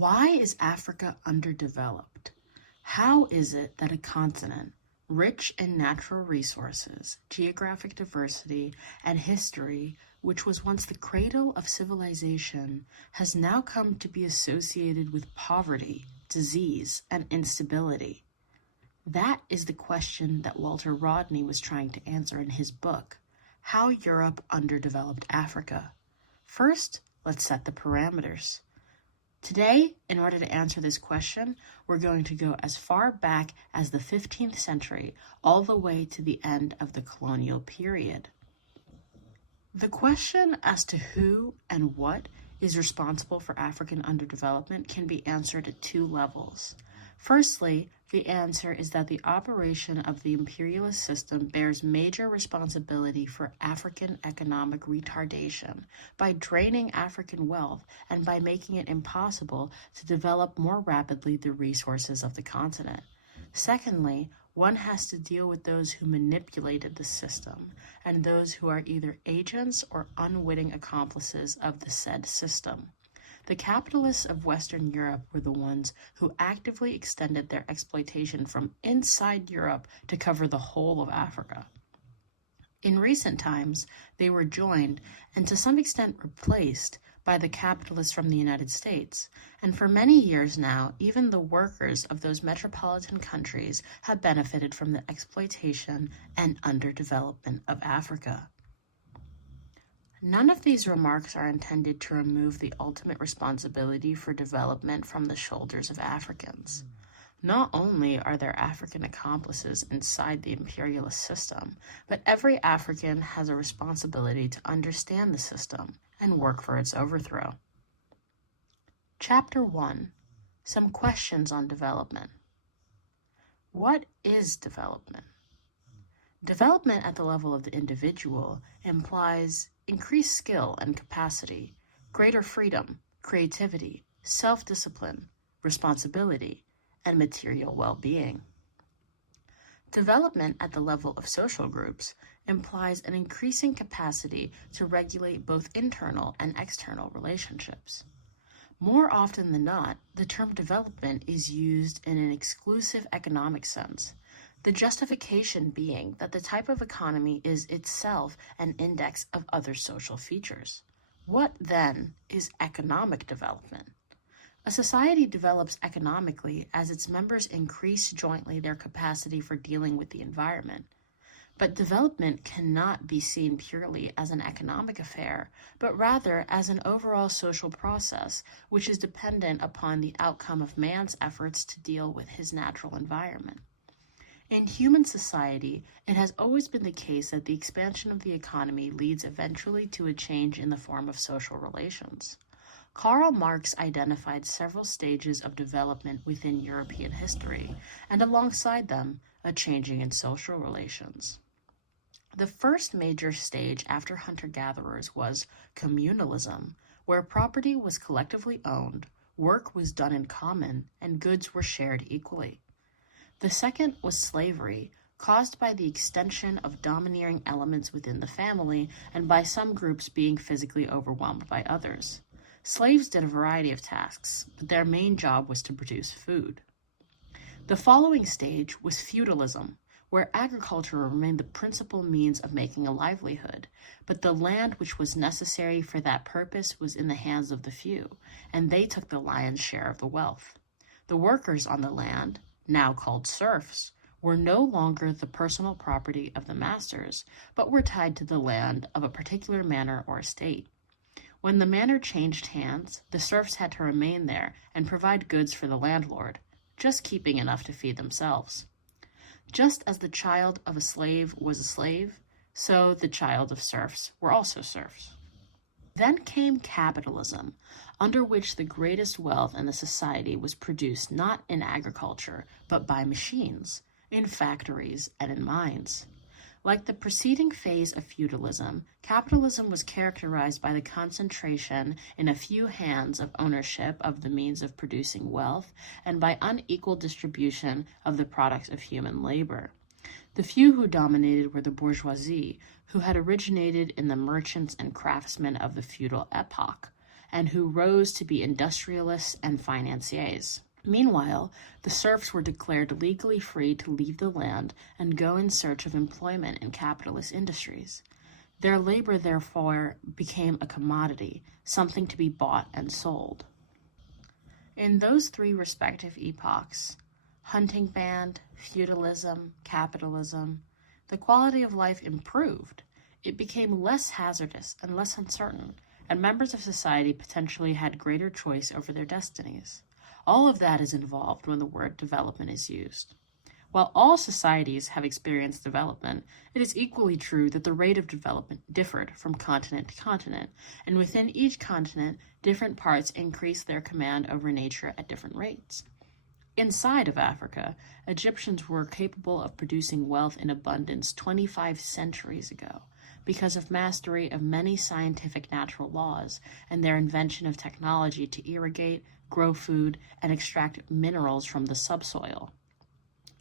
Why is Africa underdeveloped? How is it that a continent rich in natural resources, geographic diversity, and history, which was once the cradle of civilization, has now come to be associated with poverty, disease, and instability? That is the question that Walter Rodney was trying to answer in his book, How Europe Underdeveloped Africa. First, let's set the parameters. Today, in order to answer this question, we're going to go as far back as the 15th century, all the way to the end of the colonial period. The question as to who and what is responsible for African underdevelopment can be answered at two levels. Firstly, the answer is that the operation of the imperialist system bears major responsibility for African economic retardation by draining African wealth and by making it impossible to develop more rapidly the resources of the continent. Secondly, one has to deal with those who manipulated the system and those who are either agents or unwitting accomplices of the said system. The capitalists of Western Europe were the ones who actively extended their exploitation from inside Europe to cover the whole of Africa. In recent times, they were joined and to some extent replaced by the capitalists from the United States, and for many years now, even the workers of those metropolitan countries have benefited from the exploitation and underdevelopment of Africa. None of these remarks are intended to remove the ultimate responsibility for development from the shoulders of Africans. Not only are there African accomplices inside the imperialist system, but every African has a responsibility to understand the system and work for its overthrow. Chapter 1. Some questions on development. What is development? Development at the level of the individual implies increased skill and capacity, greater freedom, creativity, self-discipline, responsibility, and material well-being. Development at the level of social groups implies an increasing capacity to regulate both internal and external relationships. More often than not, the term development is used in an exclusive economic sense, the justification being that the type of economy is itself an index of other social features. What, then, is economic development? A society develops economically as its members increase jointly their capacity for dealing with the environment. But development cannot be seen purely as an economic affair, but rather as an overall social process which is dependent upon the outcome of man's efforts to deal with his natural environment. In human society, it has always been the case that the expansion of the economy leads eventually to a change in the form of social relations. Karl Marx identified several stages of development within European history, and alongside them, a changing in social relations. The first major stage after hunter-gatherers was communalism, where property was collectively owned, work was done in common, and goods were shared equally. The second was slavery, caused by the extension of domineering elements within the family and by some groups being physically overwhelmed by others. Slaves did a variety of tasks, but their main job was to produce food. The following stage was feudalism, where agriculture remained the principal means of making a livelihood, but the land which was necessary for that purpose was in the hands of the few, and they took the lion's share of the wealth. The workers on the land, now called serfs, were no longer the personal property of the masters, but were tied to the land of a particular manor or estate. When the manor changed hands, the serfs had to remain there and provide goods for the landlord, just keeping enough to feed themselves. Just as the child of a slave was a slave, so the child of serfs were also serfs. Then came capitalism, under which the greatest wealth in the society was produced not in agriculture, but by machines, in factories, and in mines. Like the preceding phase of feudalism, capitalism was characterized by the concentration in a few hands of ownership of the means of producing wealth and by unequal distribution of the products of human labor. The few who dominated were the bourgeoisie, who had originated in the merchants and craftsmen of the feudal epoch, and who rose to be industrialists and financiers. Meanwhile, the serfs were declared legally free to leave the land and go in search of employment in capitalist industries. Their labor, therefore, became a commodity, something to be bought and sold. In those three respective epochs, hunting band, feudalism, capitalism, the quality of life improved. It became less hazardous and less uncertain, and members of society potentially had greater choice over their destinies. All of that is involved when the word development is used. While all societies have experienced development, it is equally true that the rate of development differed from continent to continent, and within each continent, different parts increased their command over nature at different rates. Inside of Africa, Egyptians were capable of producing wealth in abundance 25 centuries ago because of mastery of many scientific natural laws and their invention of technology to irrigate, grow food, and extract minerals from the subsoil.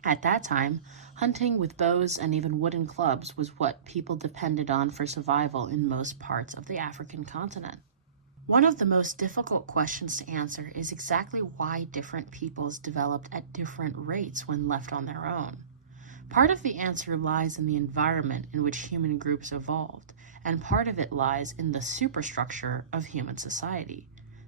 At that time, hunting with bows and even wooden clubs was what people depended on for survival in most parts of the African continent. One of the most difficult questions to answer is exactly why different peoples developed at different rates when left on their own. Part of the answer lies in the environment in which human groups evolved, and part of it lies in the superstructure of human society.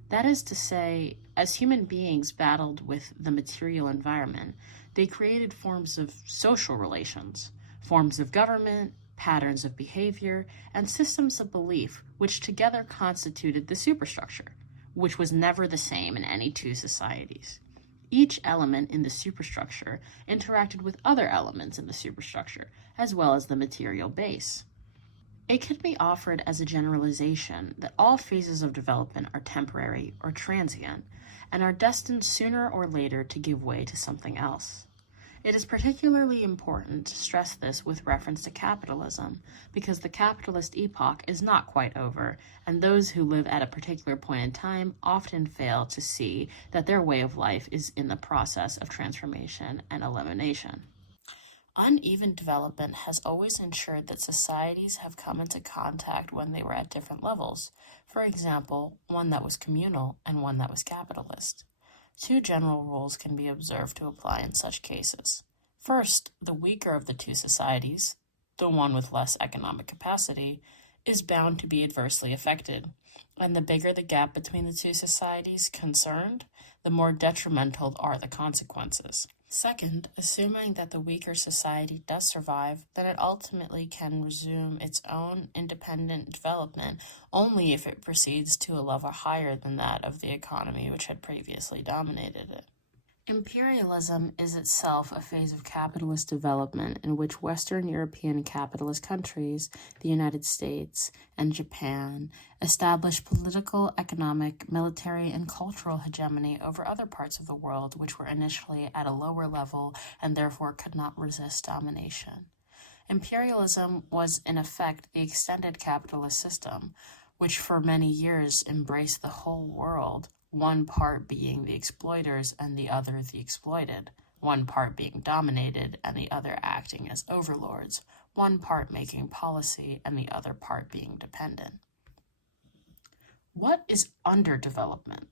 That is to say, as human beings battled with the material environment, they created forms of social relations, forms of government, patterns of behavior, and systems of belief which together constituted the superstructure, which was never the same in any two societies. Each element in the superstructure interacted with other elements in the superstructure, as well as the material base. It can be offered as a generalization that all phases of development are temporary or transient, and are destined sooner or later to give way to something else. It is particularly important to stress this with reference to capitalism, because the capitalist epoch is not quite over, and those who live at a particular point in time often fail to see that their way of life is in the process of transformation and elimination. Uneven development has always ensured that societies have come into contact when they were at different levels. For example, one that was communal and one that was capitalist. Two general rules can be observed to apply in such cases. First, the weaker of the two societies, the one with less economic capacity, is bound to be adversely affected, and the bigger the gap between the two societies concerned, the more detrimental are the consequences. Second, assuming that the weaker society does survive, then it ultimately can resume its own independent development only if it proceeds to a level higher than that of the economy which had previously dominated it. Imperialism is itself a phase of capitalist development in which Western European capitalist countries, the United States, and Japan established political, economic, military, and cultural hegemony over other parts of the world which were initially at a lower level and therefore could not resist domination. Imperialism was in effect the extended capitalist system, which for many years embraced the whole world, one part being the exploiters and the other the exploited, one part being dominated and the other acting as overlords, one part making policy and the other part being dependent. What is underdevelopment?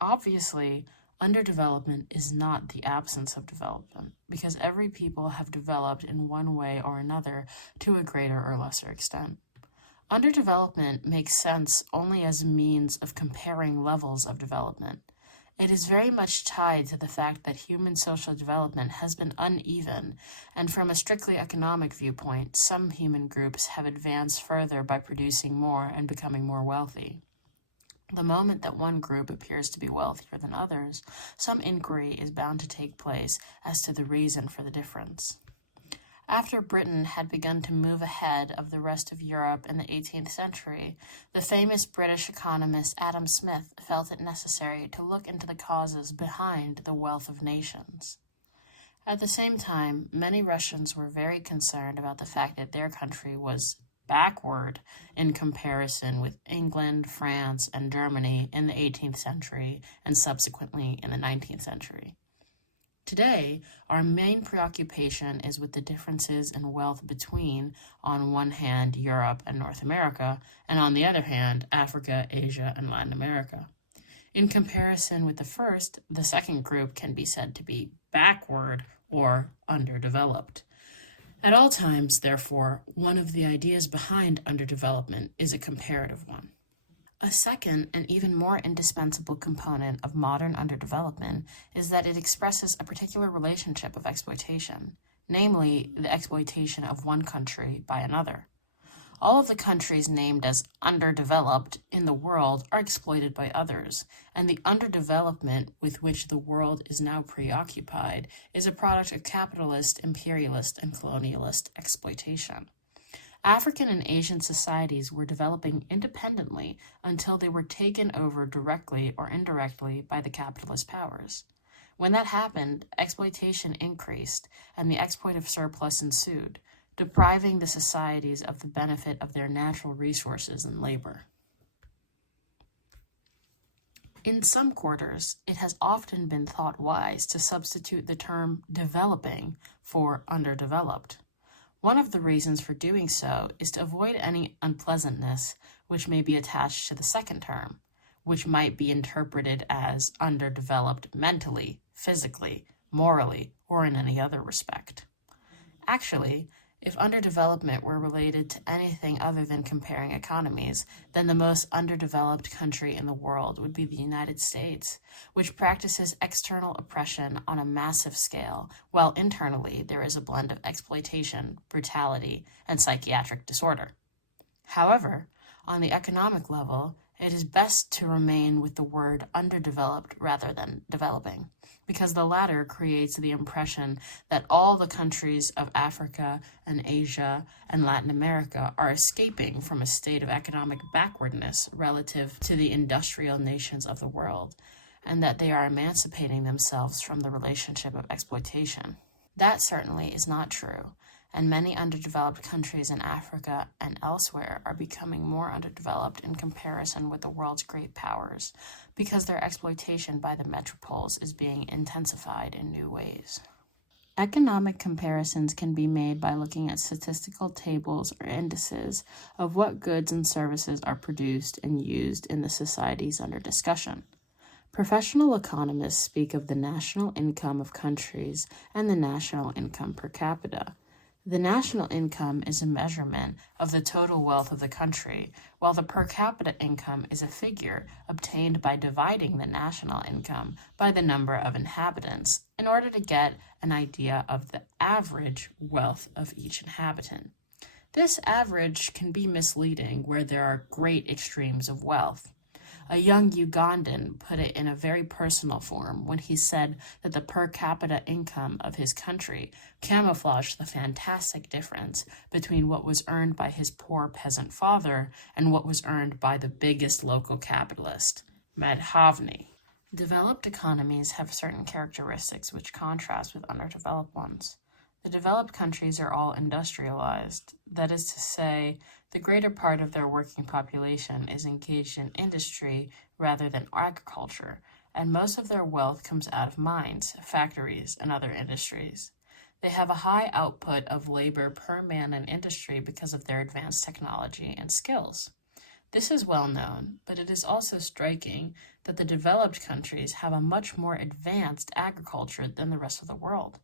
Obviously, underdevelopment is not the absence of development, because every people have developed in one way or another to a greater or lesser extent. Underdevelopment makes sense only as a means of comparing levels of development. It is very much tied to the fact that human social development has been uneven, and from a strictly economic viewpoint, some human groups have advanced further by producing more and becoming more wealthy. The moment that one group appears to be wealthier than others, some inquiry is bound to take place as to the reason for the difference. After Britain had begun to move ahead of the rest of Europe in the 18th century, the famous British economist Adam Smith felt it necessary to look into the causes behind the wealth of nations. At the same time, many Russians were very concerned about the fact that their country was backward in comparison with England, France, and Germany in the 18th century and subsequently in the 19th century. Today, our main preoccupation is with the differences in wealth between, on one hand, Europe and North America, and on the other hand, Africa, Asia, and Latin America. In comparison with the first, the second group can be said to be backward or underdeveloped. At all times, therefore, one of the ideas behind underdevelopment is a comparative one. A second and even more indispensable component of modern underdevelopment is that it expresses a particular relationship of exploitation, namely the exploitation of one country by another. All of the countries named as underdeveloped in the world are exploited by others, and the underdevelopment with which the world is now preoccupied is a product of capitalist, imperialist, and colonialist exploitation. African and Asian societies were developing independently until they were taken over directly or indirectly by the capitalist powers. When that happened, exploitation increased and the exploitive surplus ensued, depriving the societies of the benefit of their natural resources and labor. In some quarters, it has often been thought wise to substitute the term developing for underdeveloped. One of the reasons for doing so is to avoid any unpleasantness which may be attached to the second term, which might be interpreted as underdeveloped mentally, physically, morally, or in any other respect. Actually, if underdevelopment were related to anything other than comparing economies, then the most underdeveloped country in the world would be the United States, which practices external oppression on a massive scale, while internally there is a blend of exploitation, brutality, and psychiatric disorder. However, on the economic level, it is best to remain with the word underdeveloped rather than developing, because the latter creates the impression that all the countries of Africa and Asia and Latin America are escaping from a state of economic backwardness relative to the industrial nations of the world, and that they are emancipating themselves from the relationship of exploitation. That certainly is not true, and many underdeveloped countries in Africa and elsewhere are becoming more underdeveloped in comparison with the world's great powers, because their exploitation by the metropoles is being intensified in new ways. Economic comparisons can be made by looking at statistical tables or indices of what goods and services are produced and used in the societies under discussion. Professional economists speak of the national income of countries and the national income per capita. The national income is a measurement of the total wealth of the country, while the per capita income is a figure obtained by dividing the national income by the number of inhabitants in order to get an idea of the average wealth of each inhabitant. This average can be misleading where there are great extremes of wealth. A young Ugandan put it in a very personal form when he said that the per capita income of his country camouflaged the fantastic difference between what was earned by his poor peasant father and what was earned by the biggest local capitalist, Madhavni. Developed economies have certain characteristics which contrast with underdeveloped ones. The developed countries are all industrialized, that is to say, the greater part of their working population is engaged in industry rather than agriculture, and most of their wealth comes out of mines, factories, and other industries. They have a high output of labor per man in industry because of their advanced technology and skills. This is well known, but it is also striking that the developed countries have a much more advanced agriculture than the rest of the world.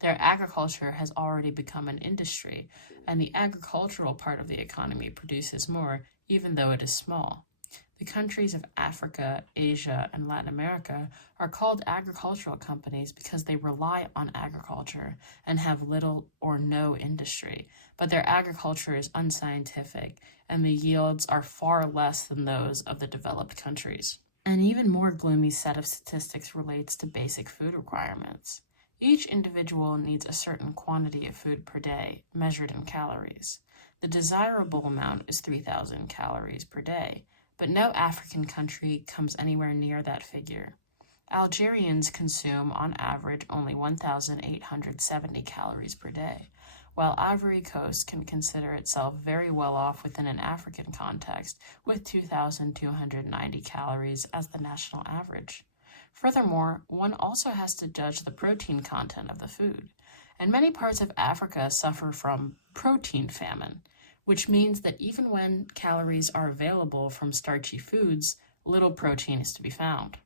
Their agriculture has already become an industry, and the agricultural part of the economy produces more, even though it is small. The countries of Africa, Asia, and Latin America are called agricultural companies because they rely on agriculture and have little or no industry, but their agriculture is unscientific, and the yields are far less than those of the developed countries. An even more gloomy set of statistics relates to basic food requirements. Each individual needs a certain quantity of food per day, measured in calories. The desirable amount is 3,000 calories per day, but no African country comes anywhere near that figure. Algerians consume, on average, only 1,870 calories per day, while Ivory Coast can consider itself very well off within an African context, with 2,290 calories as the national average. Furthermore, one also has to judge the protein content of the food, and many parts of Africa suffer from protein famine, which means that even when calories are available from starchy foods, little protein is to be found.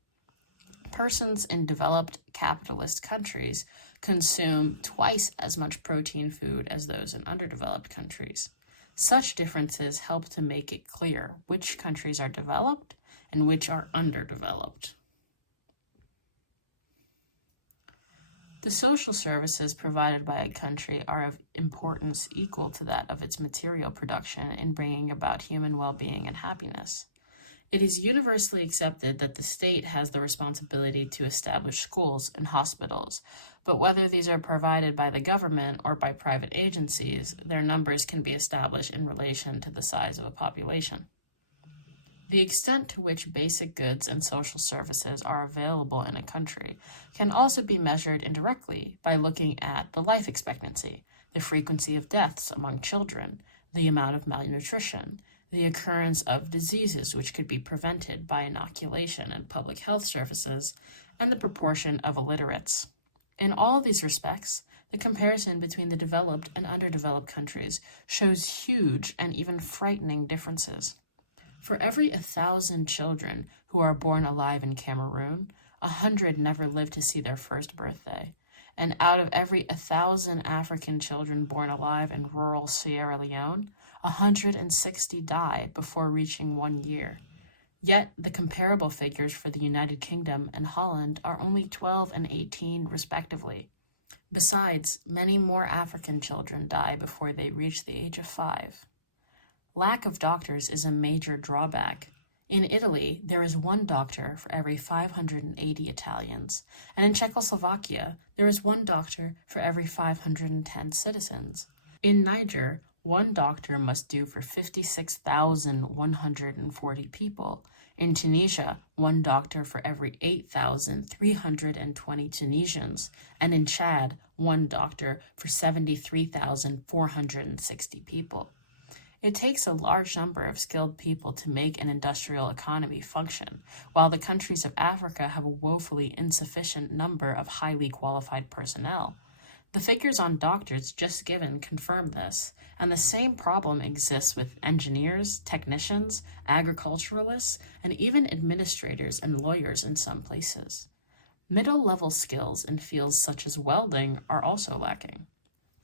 Persons in developed capitalist countries consume twice as much protein food as those in underdeveloped countries. Such differences help to make it clear which countries are developed and which are underdeveloped. The social services provided by a country are of importance equal to that of its material production in bringing about human well-being and happiness. It is universally accepted that the state has the responsibility to establish schools and hospitals, but whether these are provided by the government or by private agencies, their numbers can be established in relation to the size of a population. The extent to which basic goods and social services are available in a country can also be measured indirectly by looking at the life expectancy, the frequency of deaths among children, the amount of malnutrition, the occurrence of diseases which could be prevented by inoculation and public health services, and the proportion of illiterates. In all these respects, the comparison between the developed and underdeveloped countries shows huge and even frightening differences. For every 1,000 children who are born alive in Cameroon, 100 never live to see their first birthday. And out of every 1,000 African children born alive in rural Sierra Leone, 160 die before reaching 1 year. Yet the comparable figures for the United Kingdom and Holland are only 12 and 18 respectively. Besides, many more African children die before they reach the age of 5. Lack of doctors is a major drawback. In Italy, there is 1 doctor for every 580 Italians, and in Czechoslovakia, there is 1 doctor for every 510 citizens. In Niger, 1 doctor must do for 56,140 people. In Tunisia, 1 doctor for every 8,320 Tunisians, and in Chad, 1 doctor for 73,460 people. It takes a large number of skilled people to make an industrial economy function, while the countries of Africa have a woefully insufficient number of highly qualified personnel. The figures on doctors just given confirm this, and the same problem exists with engineers, technicians, agriculturalists, and even administrators and lawyers in some places. Middle-level skills in fields such as welding are also lacking.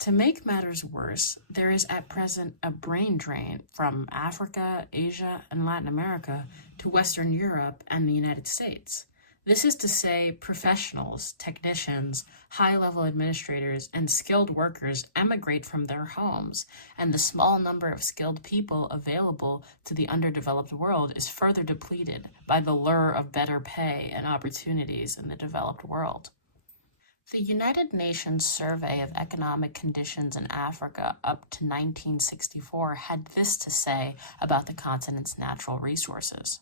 To make matters worse, there is at present a brain drain from Africa, Asia, and Latin America to Western Europe and the United States. This is to say, professionals, technicians, high-level administrators, and skilled workers emigrate from their homes, and the small number of skilled people available to the underdeveloped world is further depleted by the lure of better pay and opportunities in the developed world. The United Nations Survey of Economic Conditions in Africa up to 1964 had this to say about the continent's natural resources.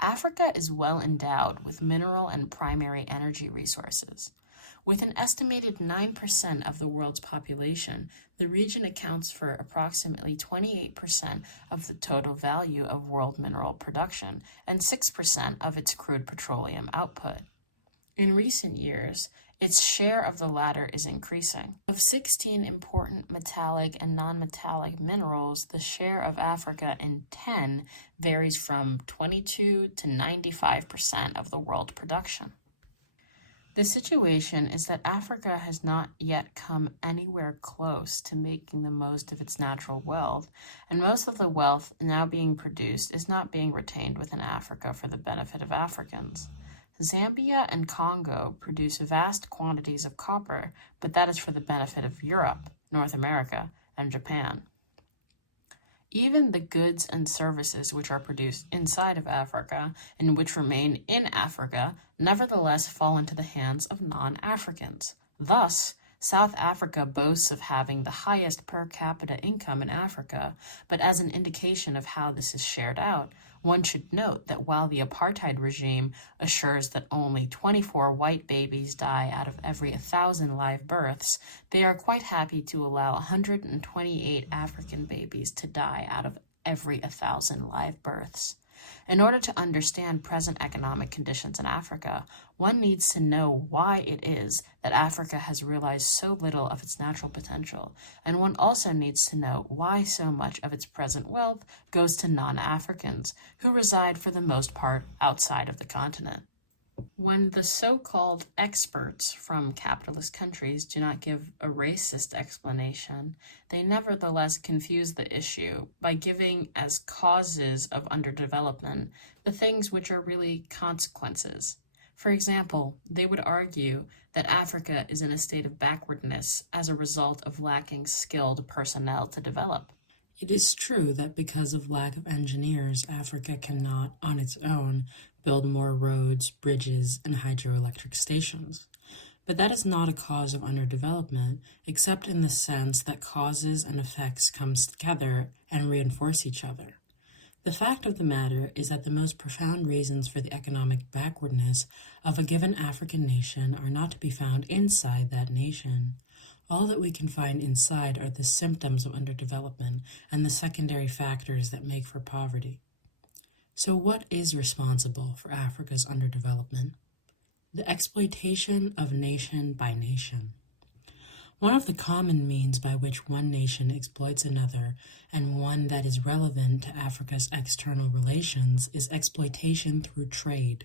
Africa is well endowed with mineral and primary energy resources. With an estimated 9% of the world's population, the region accounts for approximately 28% of the total value of world mineral production and 6% of its crude petroleum output. In recent years, its share of the latter is increasing. Of 16 important metallic and non-metallic minerals, the share of Africa in 10 varies from 22 to 95% of the world production. The situation is that Africa has not yet come anywhere close to making the most of its natural wealth, and most of the wealth now being produced is not being retained within Africa for the benefit of Africans. Zambia and Congo produce vast quantities of copper, but that is for the benefit of Europe, North America, and Japan. Even the goods and services which are produced inside of Africa and which remain in Africa nevertheless fall into the hands of non-Africans. Thus, South Africa boasts of having the highest per capita income in Africa, but as an indication of how this is shared out, one should note that while the apartheid regime assures that only 24 white babies die out of every 1,000 live births, they are quite happy to allow 128 African babies to die out of every 1,000 live births. In order to understand present economic conditions in Africa, one needs to know why it is that Africa has realized so little of its natural potential, and one also needs to know why so much of its present wealth goes to non-Africans, who reside for the most part outside of the continent. When the so-called experts from capitalist countries do not give a racist explanation, they nevertheless confuse the issue by giving as causes of underdevelopment the things which are really consequences. For example, they would argue that Africa is in a state of backwardness as a result of lacking skilled personnel to develop. It is true that because of lack of engineers, Africa cannot, on its own, build more roads, bridges, and hydroelectric stations. But that is not a cause of underdevelopment, except in the sense that causes and effects come together and reinforce each other. The fact of the matter is that the most profound reasons for the economic backwardness of a given African nation are not to be found inside that nation. All that we can find inside are the symptoms of underdevelopment and the secondary factors that make for poverty. So what is responsible for Africa's underdevelopment? The exploitation of nation by nation. One of the common means by which one nation exploits another, and one that is relevant to Africa's external relations, is exploitation through trade.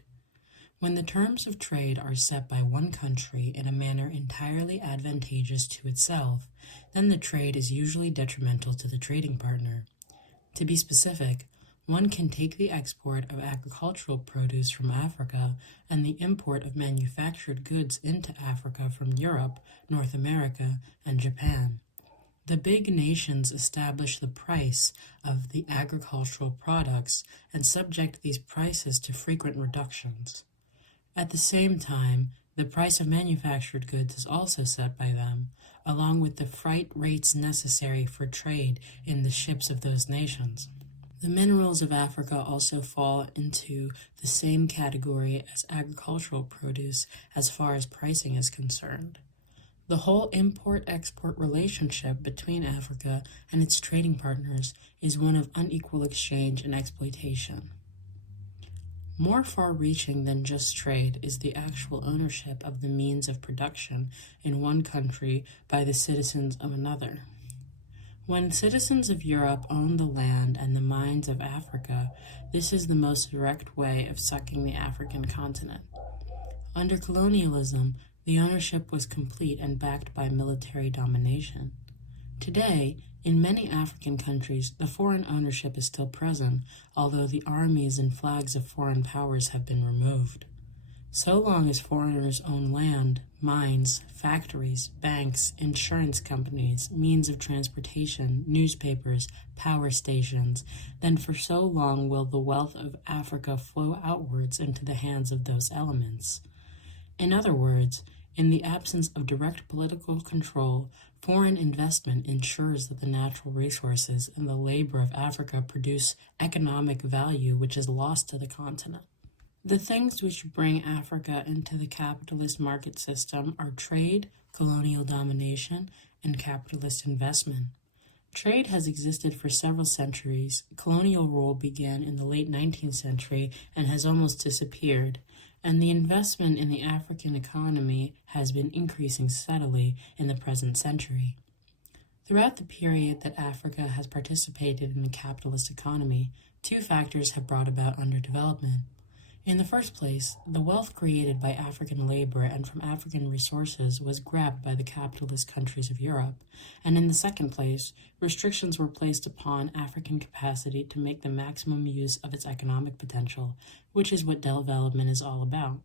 When the terms of trade are set by one country in a manner entirely advantageous to itself, then the trade is usually detrimental to the trading partner. To be specific, one can take the export of agricultural produce from Africa and the import of manufactured goods into Africa from Europe, North America, and Japan. The big nations establish the price of the agricultural products and subject these prices to frequent reductions. At the same time, the price of manufactured goods is also set by them, along with the freight rates necessary for trade in the ships of those nations. The minerals of Africa also fall into the same category as agricultural produce as far as pricing is concerned. The whole import-export relationship between Africa and its trading partners is one of unequal exchange and exploitation. More far-reaching than just trade is the actual ownership of the means of production in one country by the citizens of another. When citizens of Europe own the land and the mines of Africa, this is the most direct way of sucking the African continent. Under colonialism, the ownership was complete and backed by military domination. Today, in many African countries, the foreign ownership is still present, although the armies and flags of foreign powers have been removed. So long as foreigners own land, mines, factories, banks, insurance companies, means of transportation, newspapers, power stations, then for so long will the wealth of Africa flow outwards into the hands of those elements. In other words, in the absence of direct political control, foreign investment ensures that the natural resources and the labor of Africa produce economic value which is lost to the continent. The things which bring Africa into the capitalist market system are trade, colonial domination, and capitalist investment. Trade has existed for several centuries. Colonial rule began in the late 19th century and has almost disappeared, and the investment in the African economy has been increasing steadily in the present century. Throughout the period that Africa has participated in a capitalist economy, two factors have brought about underdevelopment. In the first place, the wealth created by African labor and from African resources was grabbed by the capitalist countries of Europe, and in the second place, restrictions were placed upon African capacity to make the maximum use of its economic potential, which is what development is all about.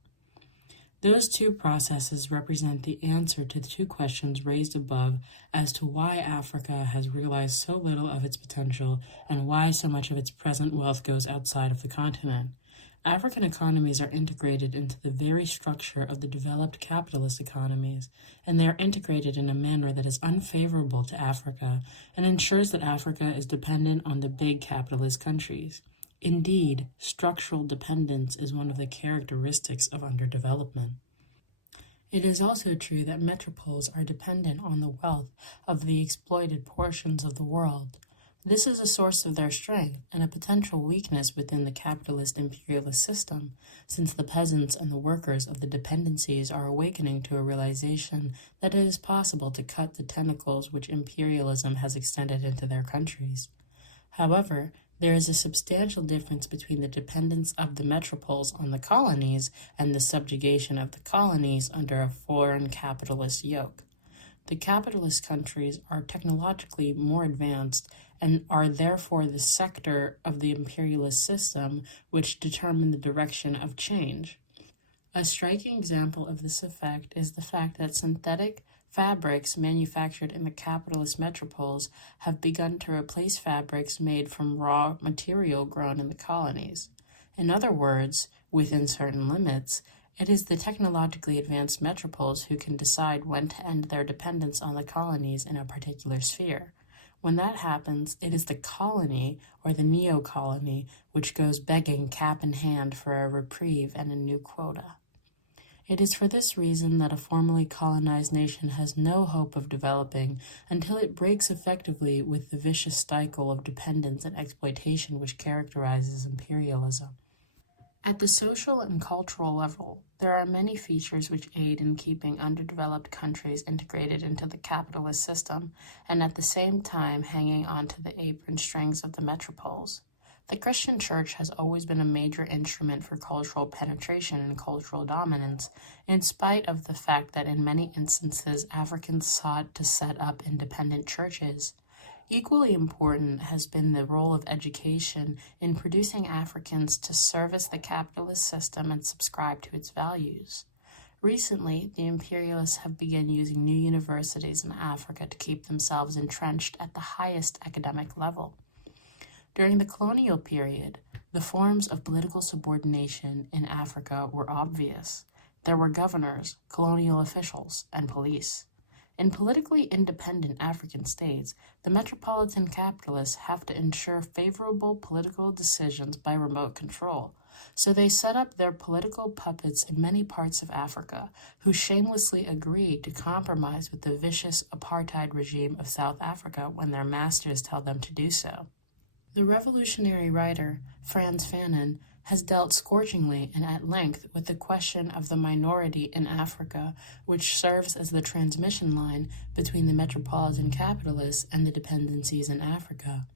Those two processes represent the answer to the two questions raised above as to why Africa has realized so little of its potential and why so much of its present wealth goes outside of the continent. African economies are integrated into the very structure of the developed capitalist economies, and they are integrated in a manner that is unfavorable to Africa and ensures that Africa is dependent on the big capitalist countries. Indeed, structural dependence is one of the characteristics of underdevelopment. It is also true that metropoles are dependent on the wealth of the exploited portions of the world. This is a source of their strength and a potential weakness within the capitalist imperialist system, since the peasants and the workers of the dependencies are awakening to a realization that it is possible to cut the tentacles which imperialism has extended into their countries. However, there is a substantial difference between the dependence of the metropoles on the colonies and the subjugation of the colonies under a foreign capitalist yoke. The capitalist countries are technologically more advanced and are therefore the sector of the imperialist system which determine the direction of change. A striking example of this effect is the fact that synthetic fabrics manufactured in the capitalist metropoles have begun to replace fabrics made from raw material grown in the colonies. In other words, within certain limits, it is the technologically advanced metropoles who can decide when to end their dependence on the colonies in a particular sphere. When that happens, it is the colony, or the neo-colony, which goes begging cap in hand for a reprieve and a new quota. It is for this reason that a formerly colonized nation has no hope of developing until it breaks effectively with the vicious cycle of dependence and exploitation which characterizes imperialism. At the social and cultural level, there are many features which aid in keeping underdeveloped countries integrated into the capitalist system and at the same time hanging onto the apron strings of the metropoles. The Christian Church has always been a major instrument for cultural penetration and cultural dominance, in spite of the fact that in many instances Africans sought to set up independent churches. Equally important has been the role of education in producing Africans to service the capitalist system and subscribe to its values. Recently, the imperialists have begun using new universities in Africa to keep themselves entrenched at the highest academic level. During the colonial period, the forms of political subordination in Africa were obvious. There were governors, colonial officials, and police. In politically independent African states, the metropolitan capitalists have to ensure favorable political decisions by remote control. So they set up their political puppets in many parts of Africa, who shamelessly agreed to compromise with the vicious apartheid regime of South Africa when their masters tell them to do so. The revolutionary writer Frantz Fanon has dealt scorchingly and at length with the question of the minority in Africa, which serves as the transmission line between the metropolitan capitalists and the dependencies in Africa.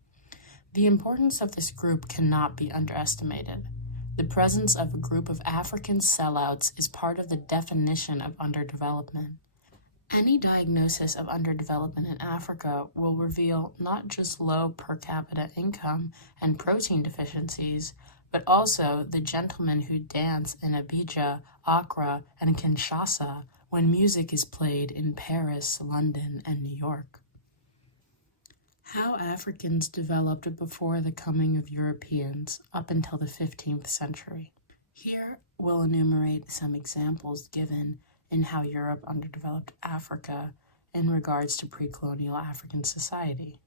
The importance of this group cannot be underestimated. The presence of a group of African sellouts is part of the definition of underdevelopment. Any diagnosis of underdevelopment in Africa will reveal not just low per capita income and protein deficiencies, but also the gentlemen who dance in Abidjan, Accra, and Kinshasa when music is played in Paris, London, and New York. How Africans developed before the coming of Europeans up until the 15th century. Here we'll enumerate some examples given in how Europe underdeveloped Africa in regards to pre-colonial African society.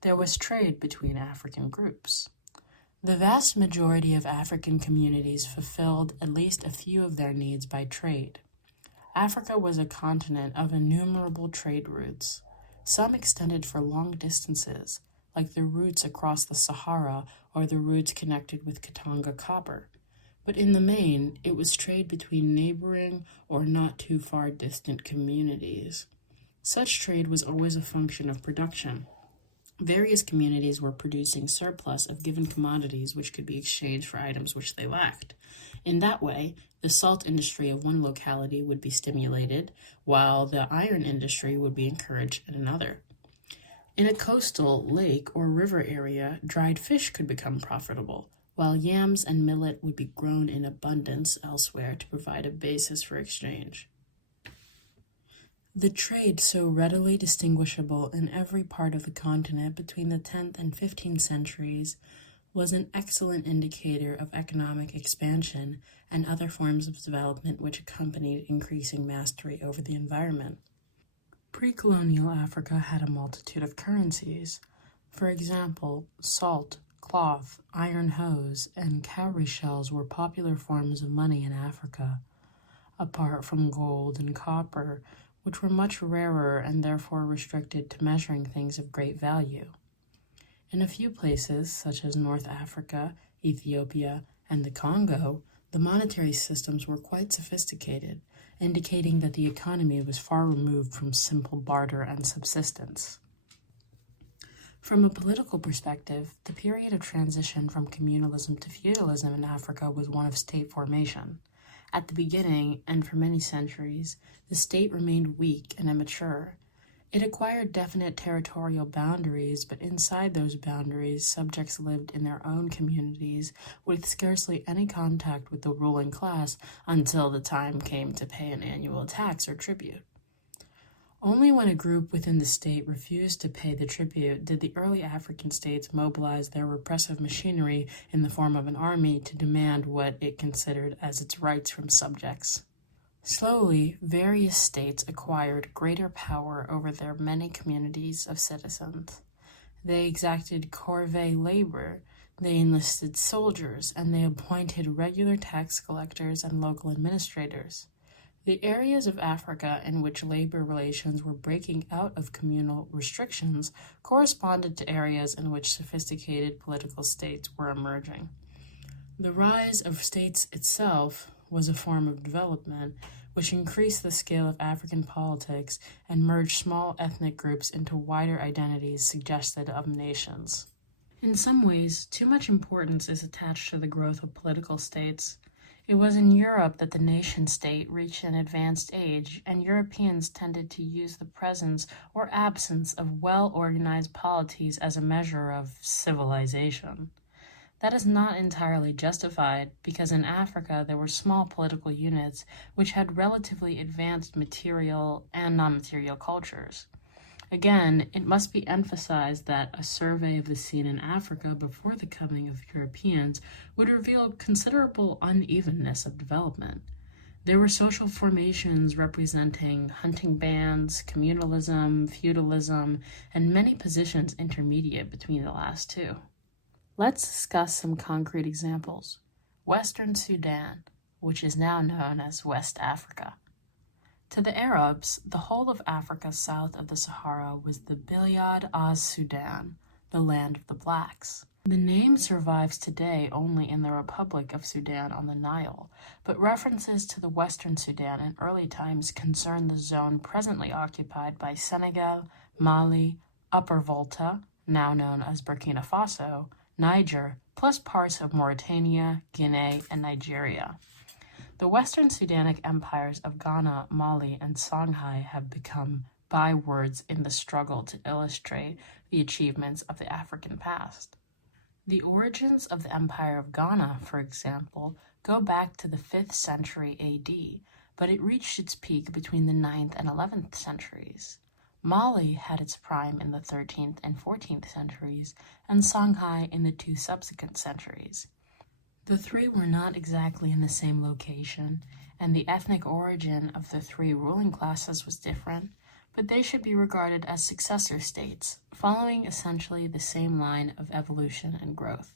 There was trade between African groups. The vast majority of African communities fulfilled at least a few of their needs by trade. Africa was a continent of innumerable trade routes. Some extended for long distances, like the routes across the Sahara or the routes connected with Katanga copper. But in the main, it was trade between neighboring or not too far distant communities. Such trade was always a function of production. Various communities were producing surplus of given commodities which could be exchanged for items which they lacked. In that way, the salt industry of one locality would be stimulated, while the iron industry would be encouraged in another. In a coastal, lake, or river area, dried fish could become profitable, while yams and millet would be grown in abundance elsewhere to provide a basis for exchange. The trade so readily distinguishable in every part of the continent between the 10th and 15th centuries was an excellent indicator of economic expansion and other forms of development which accompanied increasing mastery over the environment. Pre-colonial Africa had a multitude of currencies. For example, salt, cloth, iron hose, and cowrie shells were popular forms of money in Africa, apart from gold and copper, which were much rarer and therefore restricted to measuring things of great value. In a few places, such as North Africa, Ethiopia, and the Congo, the monetary systems were quite sophisticated, indicating that the economy was far removed from simple barter and subsistence. From a political perspective, the period of transition from communalism to feudalism in Africa was one of state formation. At the beginning, and for many centuries, the state remained weak and immature. It acquired definite territorial boundaries, but inside those boundaries, subjects lived in their own communities with scarcely any contact with the ruling class until the time came to pay an annual tax or tribute. Only when a group within the state refused to pay the tribute did the early African states mobilize their repressive machinery in the form of an army to demand what it considered as its rights from subjects. Slowly, various states acquired greater power over their many communities of citizens. They exacted corvée labor, they enlisted soldiers, and they appointed regular tax collectors and local administrators. The areas of Africa in which labor relations were breaking out of communal restrictions corresponded to areas in which sophisticated political states were emerging. The rise of states itself was a form of development which increased the scale of African politics and merged small ethnic groups into wider identities suggested of nations. In some ways, too much importance is attached to the growth of political states. It was in Europe that the nation-state reached an advanced age, and Europeans tended to use the presence or absence of well-organized polities as a measure of civilization. That is not entirely justified, because in Africa there were small political units which had relatively advanced material and non-material cultures. Again, it must be emphasized that a survey of the scene in Africa before the coming of Europeans would reveal considerable unevenness of development. There were social formations representing hunting bands, communalism, feudalism, and many positions intermediate between the last two. Let's discuss some concrete examples. Western Sudan, which is now known as West Africa. To the Arabs, the whole of Africa south of the Sahara was the Bilad az-Sudan, the land of the blacks. The name survives today only in the Republic of Sudan on the Nile, but references to the Western Sudan in early times concern the zone presently occupied by Senegal, Mali, Upper Volta, now known as Burkina Faso, Niger, plus parts of Mauritania, Guinea, and Nigeria. The Western Sudanic empires of Ghana, Mali, and Songhai have become bywords in the struggle to illustrate the achievements of the African past. The origins of the Empire of Ghana, for example, go back to the 5th century AD, but it reached its peak between the 9th and 11th centuries. Mali had its prime in the 13th and 14th centuries, and Songhai in the 2 subsequent centuries. The three were not exactly in the same location, and the ethnic origin of the three ruling classes was different, but they should be regarded as successor states, following essentially the same line of evolution and growth.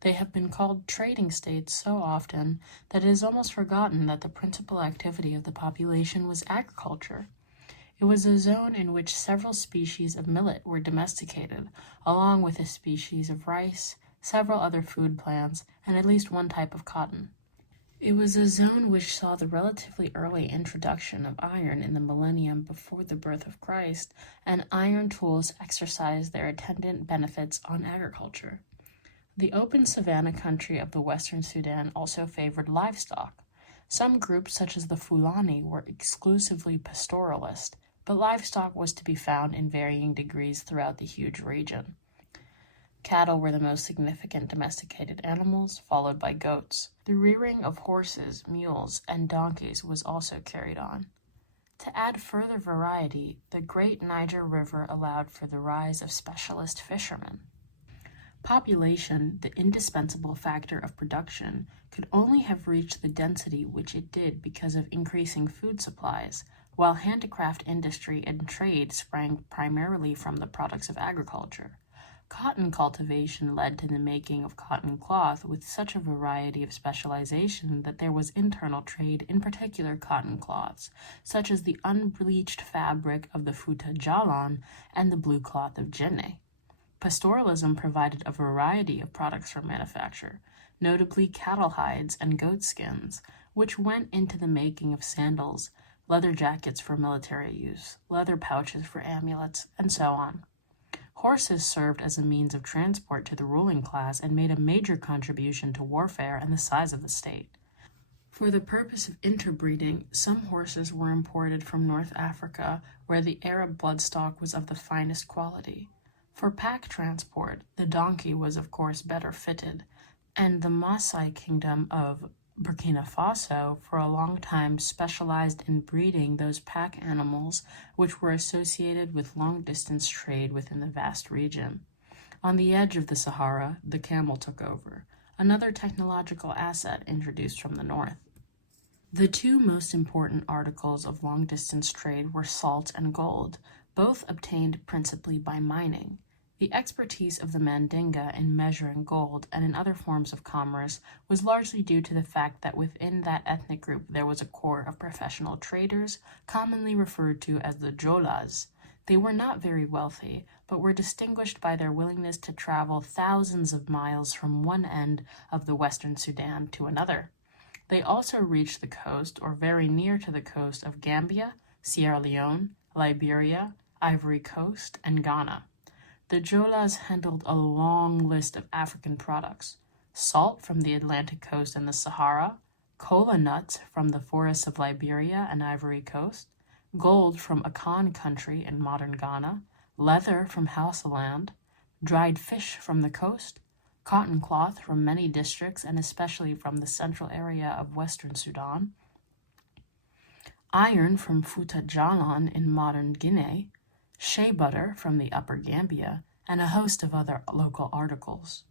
They have been called trading states so often that it is almost forgotten that the principal activity of the population was agriculture. It was a zone in which several species of millet were domesticated, along with a species of rice, several other food plants, and at least one type of cotton. It was a zone which saw the relatively early introduction of iron in the millennium before the birth of Christ, and iron tools exercised their attendant benefits on agriculture. The open savanna country of the Western Sudan also favored livestock. Some groups, such as the Fulani, were exclusively pastoralist, but livestock was to be found in varying degrees throughout the huge region. Cattle were the most significant domesticated animals, followed by goats. The rearing of horses, mules, and donkeys was also carried on. To add further variety, the great Niger River allowed for the rise of specialist fishermen. Population, the indispensable factor of production, could only have reached the density which it did because of increasing food supplies, while handicraft industry and trade sprang primarily from the products of agriculture. Cotton cultivation led to the making of cotton cloth with such a variety of specialization that there was internal trade in particular cotton cloths, such as the unbleached fabric of the Futa Jalan and the blue cloth of Jenne. Pastoralism provided a variety of products for manufacture, notably cattle hides and goat skins, which went into the making of sandals, leather jackets for military use, leather pouches for amulets, and so on. Horses served as a means of transport to the ruling class and made a major contribution to warfare and the size of the state. For the purpose of interbreeding, some horses were imported from North Africa, where the Arab bloodstock was of the finest quality. For pack transport, the donkey was of course better fitted, and the Maasai kingdom of Burkina Faso for a long time specialized in breeding those pack animals which were associated with long-distance trade within the vast region. On the edge of the Sahara, the camel took over, another technological asset introduced from the north. The two most important articles of long-distance trade were salt and gold, both obtained principally by mining. The expertise of the Mandinga in measuring gold and in other forms of commerce was largely due to the fact that within that ethnic group there was a core of professional traders, commonly referred to as the Jolas. They were not very wealthy, but were distinguished by their willingness to travel thousands of miles from one end of the Western Sudan to another. They also reached the coast, or very near to the coast, of Gambia, Sierra Leone, Liberia, Ivory Coast, and Ghana. The Jolas handled a long list of African products: salt from the Atlantic coast and the Sahara, cola nuts from the forests of Liberia and Ivory Coast, gold from Akan country in modern Ghana, leather from Hausaland, dried fish from the coast, cotton cloth from many districts and especially from the central area of western Sudan, iron from Fouta Djallon in modern Guinea, shea butter from the Upper Gambia, and a host of other local articles.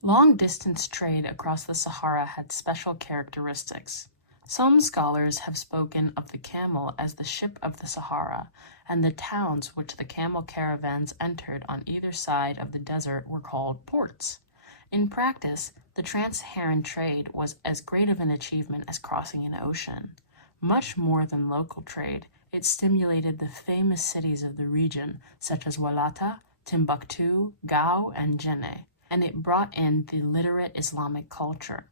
Long-distance trade across the Sahara had special characteristics. Some scholars have spoken of the camel as the ship of the Sahara, and the towns which the camel caravans entered on either side of the desert were called ports. In practice, the trans-Saharan trade was as great of an achievement as crossing an ocean. Much more than local trade, it stimulated the famous cities of the region, such as Walata, Timbuktu, Gao, and Jenne, and it brought in the literate Islamic culture.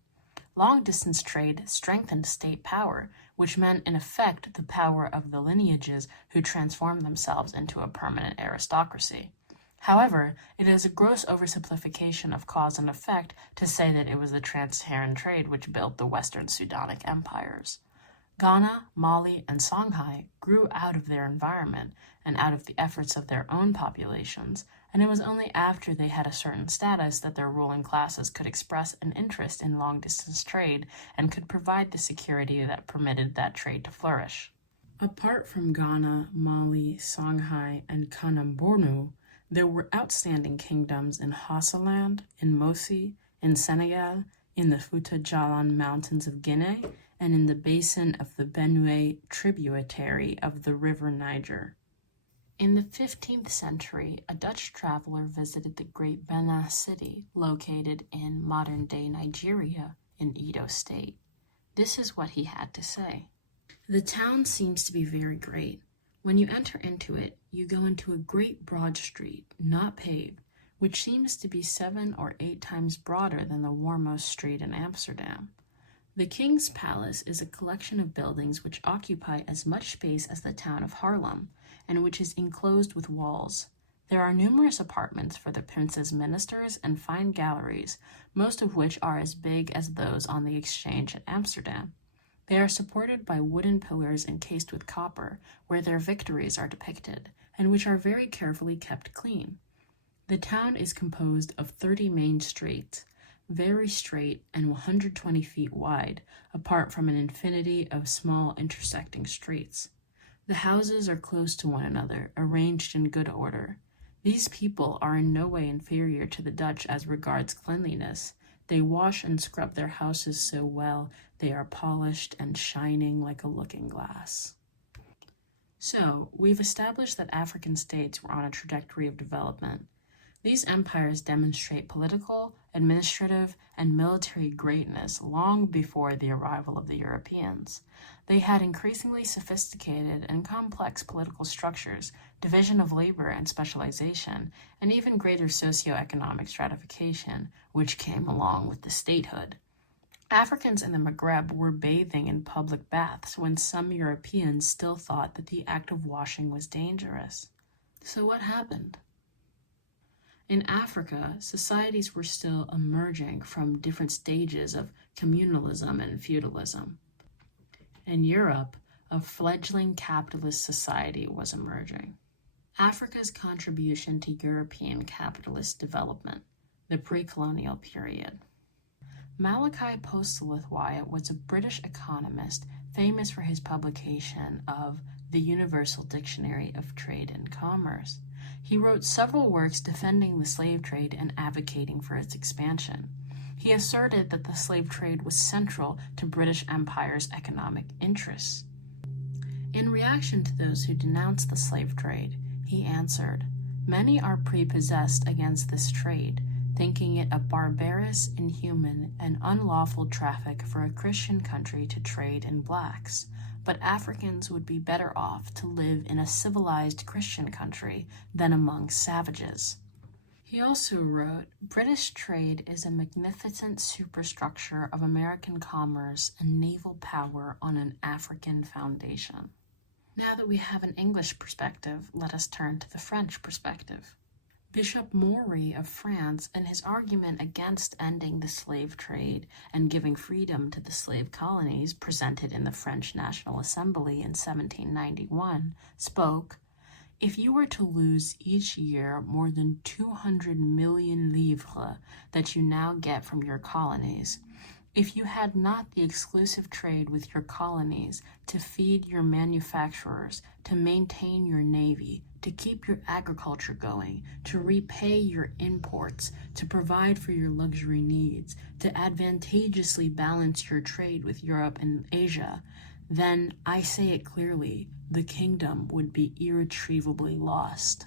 Long-distance trade strengthened state power, which meant in effect the power of the lineages who transformed themselves into a permanent aristocracy. However, it is a gross oversimplification of cause and effect to say that it was the trans-Saharan trade which built the Western Sudanic empires. Ghana, Mali, and Songhai grew out of their environment and out of the efforts of their own populations, and it was only after they had a certain status that their ruling classes could express an interest in long-distance trade and could provide the security that permitted that trade to flourish. Apart from Ghana, Mali, Songhai, and Kanem-Bornu, there were outstanding kingdoms in Hausaland, in Mossi, in Senegal, in the Fouta Djallon Mountains of Guinea, and in the basin of the Benue tributary of the river Niger. In the 15th century, a Dutch traveler visited the great Benin city, located in modern-day Nigeria in Edo State. This is what he had to say. The town seems to be very great. When you enter into it, you go into a great broad street, not paved, which seems to be 7 or 8 times broader than the warmost street in Amsterdam. The King's Palace is a collection of buildings which occupy as much space as the town of Haarlem, and which is enclosed with walls. There are numerous apartments for the prince's ministers and fine galleries, most of which are as big as those on the exchange at Amsterdam. They are supported by wooden pillars encased with copper, where their victories are depicted, and which are very carefully kept clean. The town is composed of 30 main streets, very straight and 120 feet wide, apart from an infinity of small intersecting streets. The houses are close to one another, arranged in good order. These people are in no way inferior to the Dutch as regards cleanliness. They wash and scrub their houses so well, they are polished and shining like a looking glass. So, we've established that African states were on a trajectory of development. These empires demonstrate political, administrative, and military greatness long before the arrival of the Europeans. They had increasingly sophisticated and complex political structures, division of labor and specialization, and even greater socioeconomic stratification, which came along with the statehood. Africans in the Maghreb were bathing in public baths when some Europeans still thought that the act of washing was dangerous. So what happened? In Africa, societies were still emerging from different stages of communalism and feudalism. In Europe, a fledgling capitalist society was emerging. Africa's contribution to European capitalist development, the pre-colonial period. Malachi Postlethwaite was a British economist famous for his publication of the Universal Dictionary of Trade and Commerce. He wrote several works defending the slave trade and advocating for its expansion. He asserted that the slave trade was central to British Empire's economic interests. In reaction to those who denounced the slave trade, he answered, "Many are prepossessed against this trade, thinking it a barbarous, inhuman, and unlawful traffic for a Christian country to trade in blacks. But Africans would be better off to live in a civilized Christian country than among savages." He also wrote, "British trade is a magnificent superstructure of American commerce and naval power on an African foundation." Now that we have an English perspective, let us turn to the French perspective. Bishop Maury of France, in his argument against ending the slave trade and giving freedom to the slave colonies presented in the French National Assembly in 1791, spoke, "If you were to lose each year more than 200 million livres that you now get from your colonies, if you had not the exclusive trade with your colonies to feed your manufacturers, to maintain your navy, to keep your agriculture going, to repay your imports, to provide for your luxury needs, to advantageously balance your trade with Europe and Asia, then, I say it clearly, the kingdom would be irretrievably lost."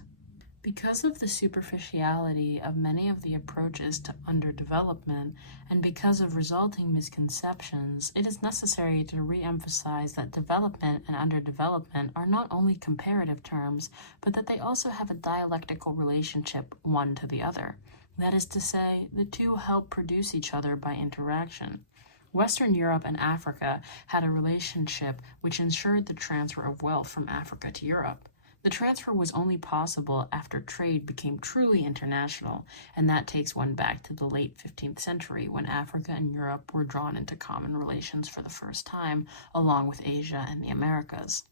Because of the superficiality of many of the approaches to underdevelopment, and because of resulting misconceptions, it is necessary to re-emphasize that development and underdevelopment are not only comparative terms, but that they also have a dialectical relationship one to the other. That is to say, the two help produce each other by interaction. Western Europe and Africa had a relationship which ensured the transfer of wealth from Africa to Europe. The transfer was only possible after trade became truly international, and that takes one back to the late 15th century when Africa and Europe were drawn into common relations for the first time, along with Asia and the Americas.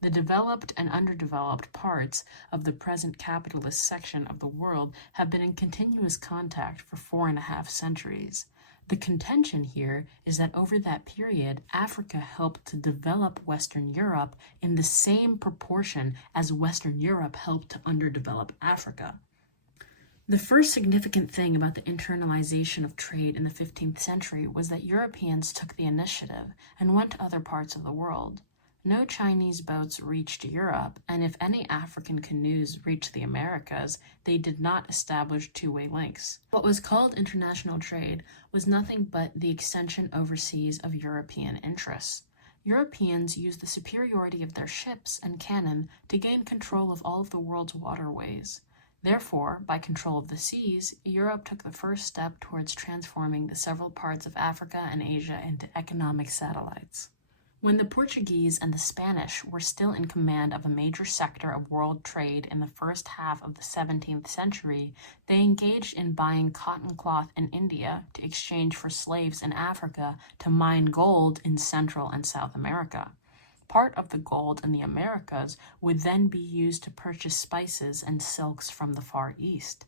The developed and underdeveloped parts of the present capitalist section of the world have been in continuous contact for 4.5 centuries. The contention here is that over that period, Africa helped to develop Western Europe in the same proportion as Western Europe helped to underdevelop Africa. The first significant thing about the internalization of trade in the 15th century was that Europeans took the initiative and went to other parts of the world. No Chinese boats reached Europe, and if any African canoes reached the Americas, they did not establish two-way links. What was called international trade was nothing but the extension overseas of European interests. Europeans used the superiority of their ships and cannon to gain control of all of the world's waterways. Therefore, by control of the seas, Europe took the first step towards transforming the several parts of Africa and Asia into economic satellites. When the Portuguese and the Spanish were still in command of a major sector of world trade in the first half of the 17th century, they engaged in buying cotton cloth in India to exchange for slaves in Africa to mine gold in Central and South America. Part of the gold in the Americas would then be used to purchase spices and silks from the Far East.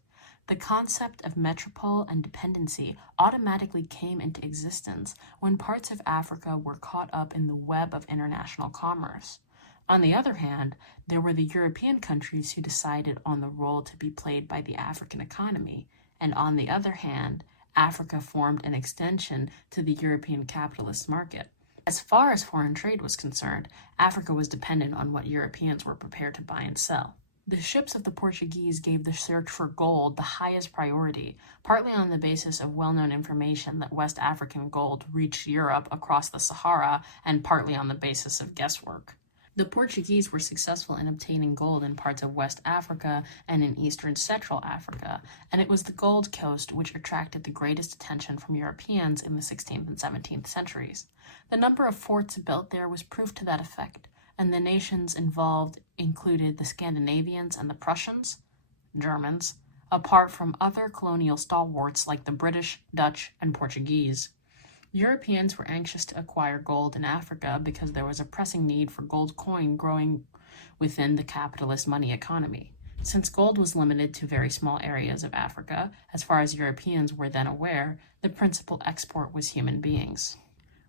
The concept of metropole and dependency automatically came into existence when parts of Africa were caught up in the web of international commerce. On the other hand, there were the European countries who decided on the role to be played by the African economy, and on the other hand, Africa formed an extension to the European capitalist market. As far as foreign trade was concerned, Africa was dependent on what Europeans were prepared to buy and sell. The ships of the Portuguese gave the search for gold the highest priority, partly on the basis of well-known information that West African gold reached Europe across the Sahara, and partly on the basis of guesswork. The Portuguese were successful in obtaining gold in parts of West Africa and in eastern Central Africa, and it was the Gold Coast which attracted the greatest attention from Europeans in the 16th and 17th centuries. The number of forts built there was proof to that effect, and the nations involved included the Scandinavians and the Prussians, Germans, apart from other colonial stalwarts like the British, Dutch, and Portuguese. Europeans were anxious to acquire gold in Africa because there was a pressing need for gold coin growing within the capitalist money economy. Since gold was limited to very small areas of Africa, as far as Europeans were then aware, the principal export was human beings.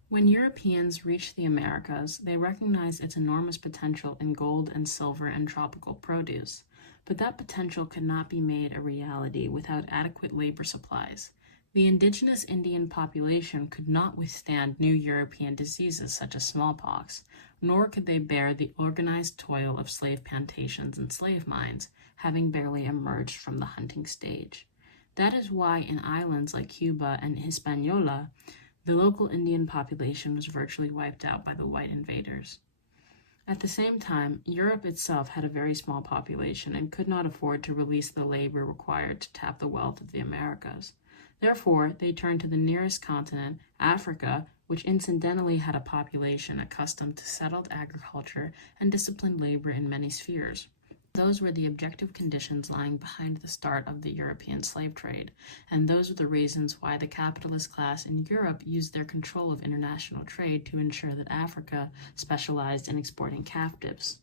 When Europeans reached the Americas, they recognized its enormous potential in gold and silver and tropical produce, but that potential could not be made a reality without adequate labor supplies. The indigenous Indian population could not withstand new European diseases such as smallpox, nor could they bear the organized toil of slave plantations and slave mines, having barely emerged from the hunting stage. That is why in islands like Cuba and Hispaniola, the local Indian population was virtually wiped out by the white invaders. At the same time, Europe itself had a very small population and could not afford to release the labor required to tap the wealth of the Americas. Therefore, they turned to the nearest continent, Africa, which incidentally had a population accustomed to settled agriculture and disciplined labor in many spheres. Those were the objective conditions lying behind the start of the European slave trade, and those were the reasons why the capitalist class in Europe used their control of international trade to ensure that Africa specialized in exporting captives.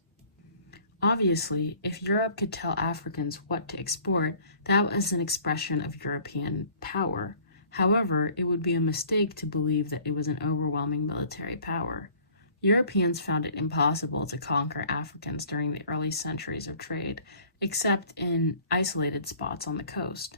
Obviously, if Europe could tell Africans what to export, that was an expression of European power. However, it would be a mistake to believe that it was an overwhelming military power. Europeans found it impossible to conquer Africans during the early centuries of trade, except in isolated spots on the coast.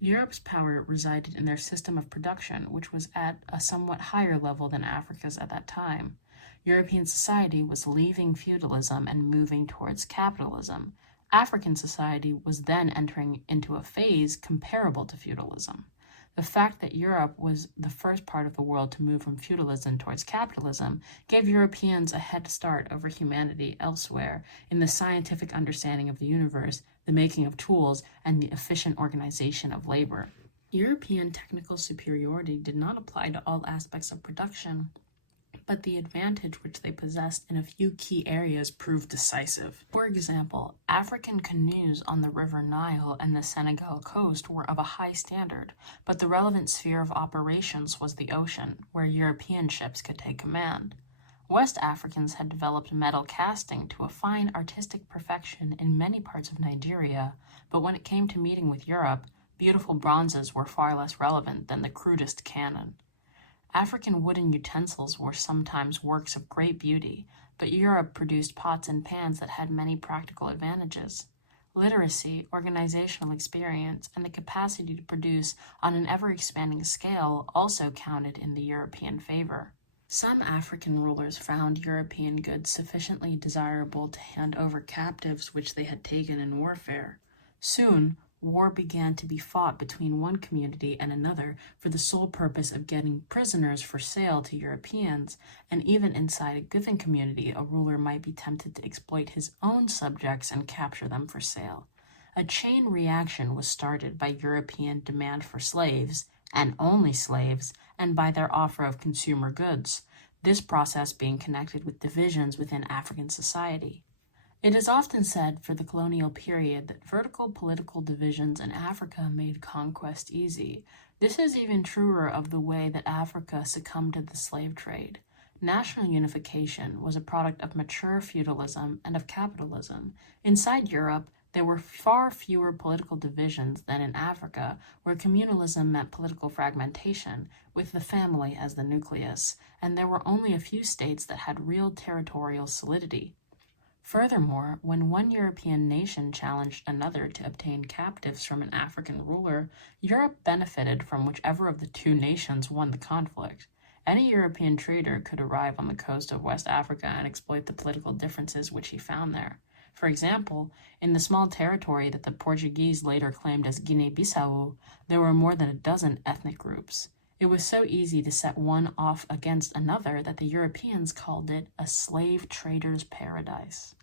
Europe's power resided in their system of production, which was at a somewhat higher level than Africa's at that time. European society was leaving feudalism and moving towards capitalism. African society was then entering into a phase comparable to feudalism. The fact that Europe was the first part of the world to move from feudalism towards capitalism gave Europeans a head start over humanity elsewhere in the scientific understanding of the universe, the making of tools, and the efficient organization of labor. European technical superiority did not apply to all aspects of production, but the advantage which they possessed in a few key areas proved decisive. For example, African canoes on the River Nile and the Senegal coast were of a high standard, but the relevant sphere of operations was the ocean, where European ships could take command. West Africans had developed metal casting to a fine artistic perfection in many parts of Nigeria, but when it came to meeting with Europe, beautiful bronzes were far less relevant than the crudest cannon. African wooden utensils were sometimes works of great beauty, but Europe produced pots and pans that had many practical advantages. Literacy, organizational experience, and the capacity to produce on an ever-expanding scale also counted in the European favor. Some African rulers found European goods sufficiently desirable to hand over captives which they had taken in warfare. Soon, war began to be fought between one community and another for the sole purpose of getting prisoners for sale to Europeans, and even inside a given community, a ruler might be tempted to exploit his own subjects and capture them for sale. A chain reaction was started by European demand for slaves, and only slaves, and by their offer of consumer goods, this process being connected with divisions within African society. It is often said for the colonial period that vertical political divisions in Africa made conquest easy. This is even truer of the way that Africa succumbed to the slave trade. National unification was a product of mature feudalism and of capitalism. Inside Europe, there were far fewer political divisions than in Africa, where communalism meant political fragmentation, with the family as the nucleus, and there were only a few states that had real territorial solidity. Furthermore, when one European nation challenged another to obtain captives from an African ruler, Europe benefited from whichever of the two nations won the conflict. Any European trader could arrive on the coast of West Africa and exploit the political differences which he found there. For example, in the small territory that the Portuguese later claimed as Guinea-Bissau, there were more than a dozen ethnic groups. It was so easy to set one off against another that the Europeans called it a slave trader's paradise.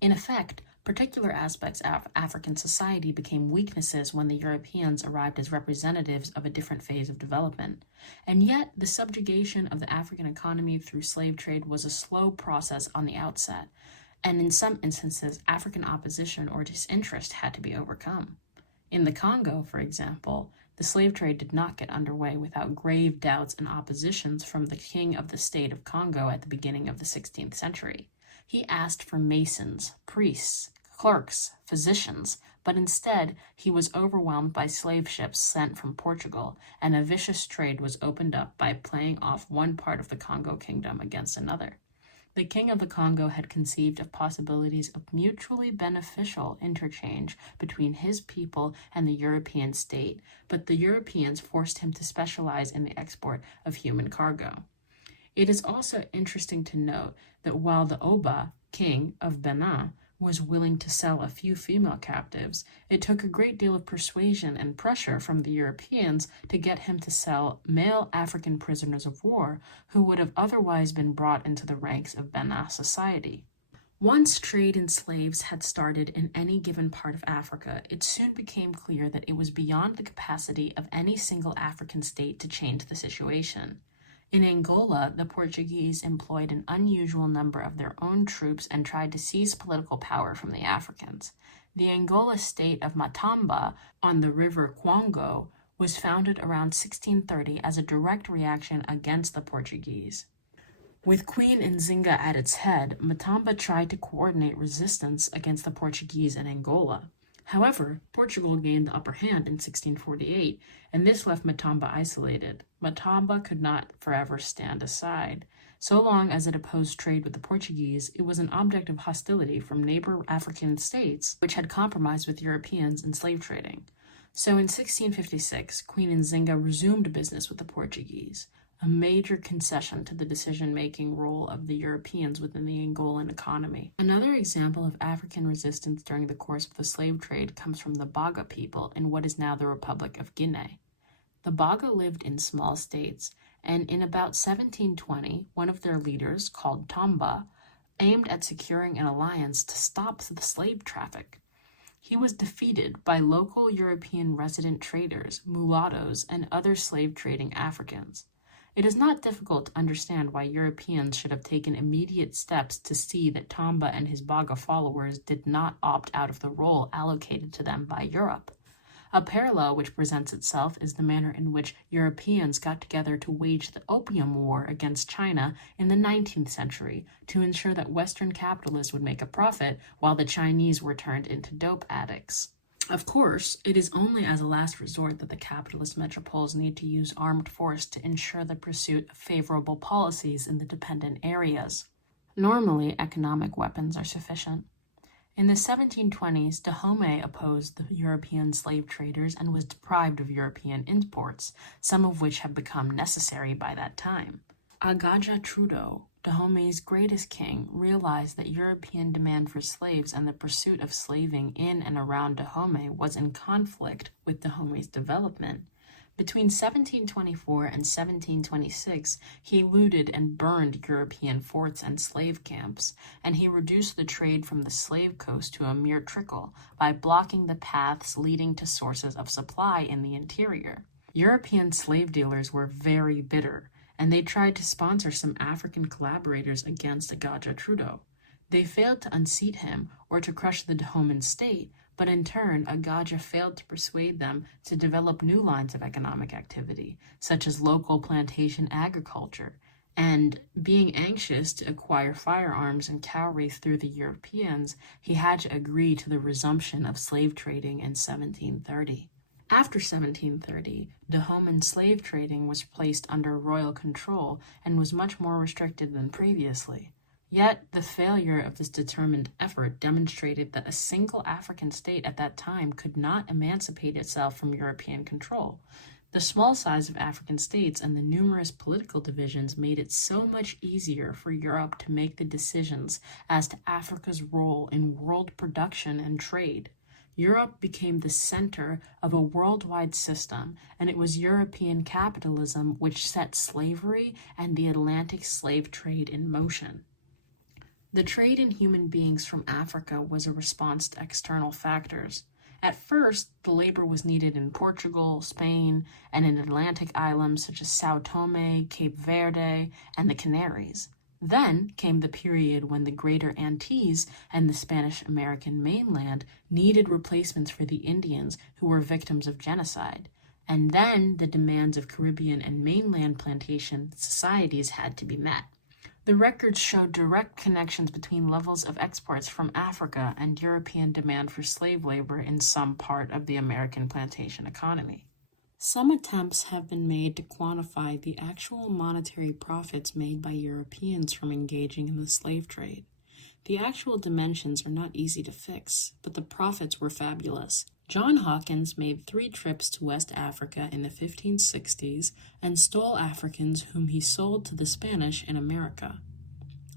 In effect, particular aspects of African society became weaknesses when the Europeans arrived as representatives of a different phase of development. And yet, the subjugation of the African economy through slave trade was a slow process on the outset, and in some instances, African opposition or disinterest had to be overcome. In the Congo, for example, the slave trade did not get underway without grave doubts and oppositions from the king of the state of Congo at the beginning of the 16th century. He asked for masons, priests, clerks, physicians, but instead he was overwhelmed by slave ships sent from Portugal, and a vicious trade was opened up by playing off one part of the Congo kingdom against another. The king of the Congo had conceived of possibilities of mutually beneficial interchange between his people and the European state, but the Europeans forced him to specialize in the export of human cargo. It is also interesting to note that while the Oba, king of Benin, was willing to sell a few female captives, it took a great deal of persuasion and pressure from the Europeans to get him to sell male African prisoners of war who would have otherwise been brought into the ranks of Benin society. Once trade in slaves had started in any given part of Africa, it soon became clear that it was beyond the capacity of any single African state to change the situation. In Angola, the Portuguese employed an unusual number of their own troops and tried to seize political power from the Africans. The Angola state of Matamba on the river Congo was founded around 1630 as a direct reaction against the Portuguese. With Queen Nzinga at its head, Matamba tried to coordinate resistance against the Portuguese in Angola. However, Portugal gained the upper hand in 1648, and this left Matamba isolated. Matamba could not forever stand aside. So long as it opposed trade with the Portuguese, it was an object of hostility from neighbor African states, which had compromised with Europeans in slave trading. So in 1656, Queen Nzinga resumed business with the Portuguese, a major concession to the decision-making role of the Europeans within the Angolan economy. Another example of African resistance during the course of the slave trade comes from the Baga people in what is now the Republic of Guinea. The Baga lived in small states, and in about 1720, one of their leaders, called Tamba, aimed at securing an alliance to stop the slave traffic. He was defeated by local European resident traders, mulattoes, and other slave-trading Africans. It is not difficult to understand why Europeans should have taken immediate steps to see that Tamba and his Baga followers did not opt out of the role allocated to them by Europe. A parallel which presents itself is the manner in which Europeans got together to wage the Opium War against China in the 19th century to ensure that Western capitalists would make a profit while the Chinese were turned into dope addicts. Of course, it is only as a last resort that the capitalist metropoles need to use armed force to ensure the pursuit of favorable policies in the dependent areas. Normally, economic weapons are sufficient. In the 1720s, Dahomey opposed the European slave traders and was deprived of European imports, some of which have become necessary by that time. Agaja Trudeau, Dahomey's greatest king, realized that European demand for slaves and the pursuit of slaving in and around Dahomey was in conflict with Dahomey's development. Between 1724 and 1726, he looted and burned European forts and slave camps, and he reduced the trade from the slave coast to a mere trickle by blocking the paths leading to sources of supply in the interior. European slave dealers were very bitter, and they tried to sponsor some African collaborators against Agaja Trudeau. They failed to unseat him or to crush the Dahoman state, but in turn, Agaja failed to persuade them to develop new lines of economic activity, such as local plantation agriculture, and being anxious to acquire firearms and cowrie through the Europeans, he had to agree to the resumption of slave trading in 1730. After 1730, Dahoman slave trading was placed under royal control and was much more restricted than previously. Yet, the failure of this determined effort demonstrated that a single African state at that time could not emancipate itself from European control. The small size of African states and the numerous political divisions made it so much easier for Europe to make the decisions as to Africa's role in world production and trade. Europe became the center of a worldwide system, and it was European capitalism which set slavery and the Atlantic slave trade in motion. The trade in human beings from Africa was a response to external factors. At first, the labor was needed in Portugal, Spain, and in Atlantic islands such as Sao Tome, Cape Verde, and the Canaries. Then came the period when the Greater Antilles and the Spanish-American mainland needed replacements for the Indians who were victims of genocide. And then the demands of Caribbean and mainland plantation societies had to be met. The records show direct connections between levels of exports from Africa and European demand for slave labor in some part of the American plantation economy. Some attempts have been made to quantify the actual monetary profits made by Europeans from engaging in the slave trade. The actual dimensions are not easy to fix, but the profits were fabulous. John Hawkins made 3 trips to West Africa in the 1560s and stole Africans whom he sold to the Spanish in America.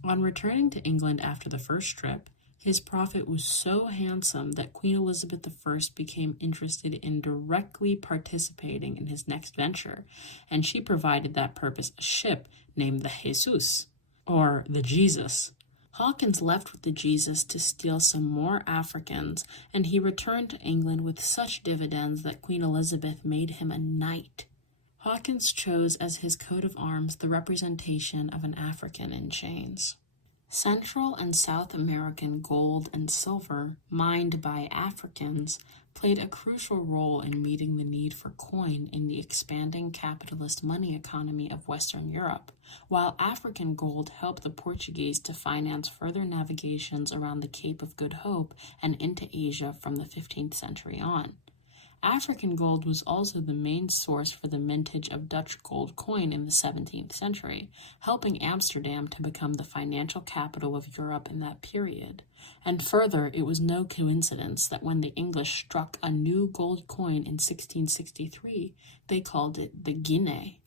On returning to England after the first trip, his profit was so handsome that Queen Elizabeth I became interested in directly participating in his next venture, and she provided that purpose a ship named the Jesus, or the Jesus. Hawkins left with the Jesus to steal some more Africans, and he returned to England with such dividends that Queen Elizabeth made him a knight. Hawkins chose as his coat of arms the representation of an African in chains. Central and South American gold and silver, mined by Africans, played a crucial role in meeting the need for coin in the expanding capitalist money economy of Western Europe, while African gold helped the Portuguese to finance further navigations around the Cape of Good Hope and into Asia from the 15th century on. African gold was also the main source for the mintage of Dutch gold coin in the 17th century, helping Amsterdam to become the financial capital of Europe in that period. And further, it was no coincidence that when the English struck a new gold coin in 1663, they called it the guinea.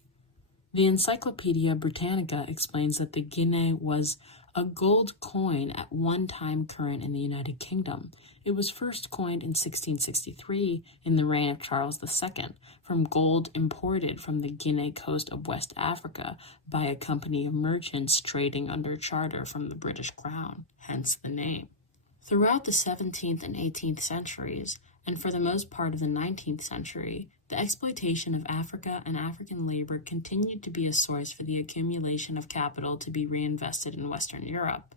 The Encyclopedia Britannica explains that the guinea was a gold coin at one time current in the United Kingdom. It was first coined in 1663 in the reign of Charles II from gold imported from the Guinea coast of West Africa by a company of merchants trading under charter from the British Crown, hence the name. Throughout the 17th and 18th centuries, and for the most part of the 19th century, the exploitation of Africa and African labor continued to be a source for the accumulation of capital to be reinvested in Western Europe.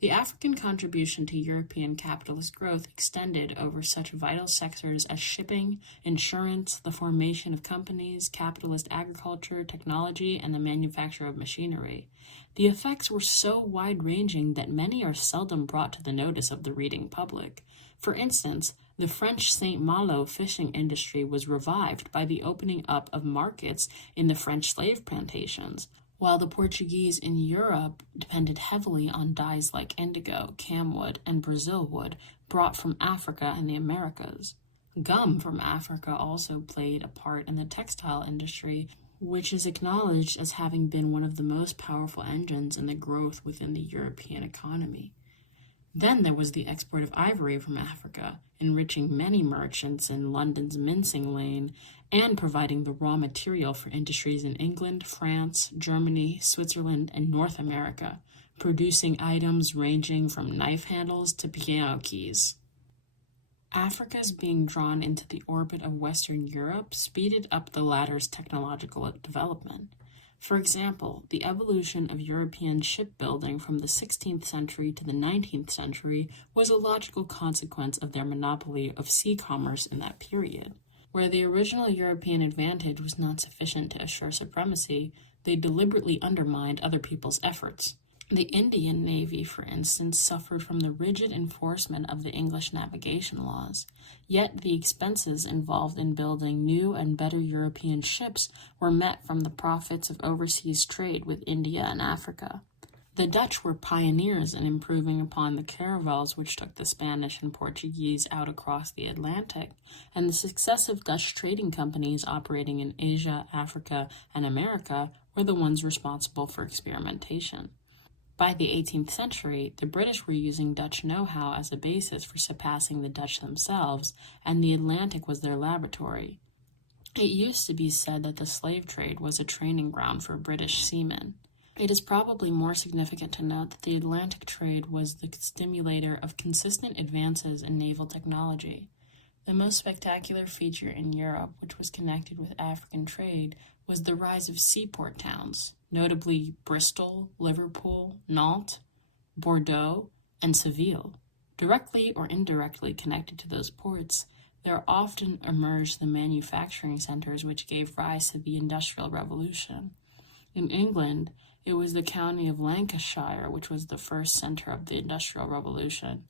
The African contribution to European capitalist growth extended over such vital sectors as shipping, insurance, the formation of companies, capitalist agriculture, technology, and the manufacture of machinery. The effects were so wide-ranging that many are seldom brought to the notice of the reading public. For instance, the French St. Malo fishing industry was revived by the opening up of markets in the French slave plantations, while the Portuguese in Europe depended heavily on dyes like indigo, camwood, and Brazil wood brought from Africa and the Americas. Gum from Africa also played a part in the textile industry, which is acknowledged as having been one of the most powerful engines in the growth within the European economy. Then there was the export of ivory from Africa, enriching many merchants in London's Mincing Lane and providing the raw material for industries in England, France, Germany, Switzerland, and North America, producing items ranging from knife handles to piano keys. Africa's being drawn into the orbit of Western Europe speeded up the latter's technological development. For example, the evolution of European shipbuilding from the 16th century to the 19th century was a logical consequence of their monopoly of sea commerce in that period. Where the original European advantage was not sufficient to assure supremacy, they deliberately undermined other people's efforts. The Indian Navy, for instance, suffered from the rigid enforcement of the English navigation laws, yet the expenses involved in building new and better European ships were met from the profits of overseas trade with India and Africa. The Dutch were pioneers in improving upon the caravels which took the Spanish and Portuguese out across the Atlantic, and the successive Dutch trading companies operating in Asia, Africa, and America were the ones responsible for experimentation. By the 18th century, the British were using Dutch know-how as a basis for surpassing the Dutch themselves, and the Atlantic was their laboratory. It used to be said that the slave trade was a training ground for British seamen. It is probably more significant to note that the Atlantic trade was the stimulator of consistent advances in naval technology. The most spectacular feature in Europe, which was connected with African trade, was the rise of seaport towns, notably Bristol, Liverpool, Nantes, Bordeaux, and Seville. Directly or indirectly connected to those ports, there often emerged the manufacturing centers which gave rise to the Industrial Revolution. In England, it was the county of Lancashire which was the first center of the Industrial Revolution,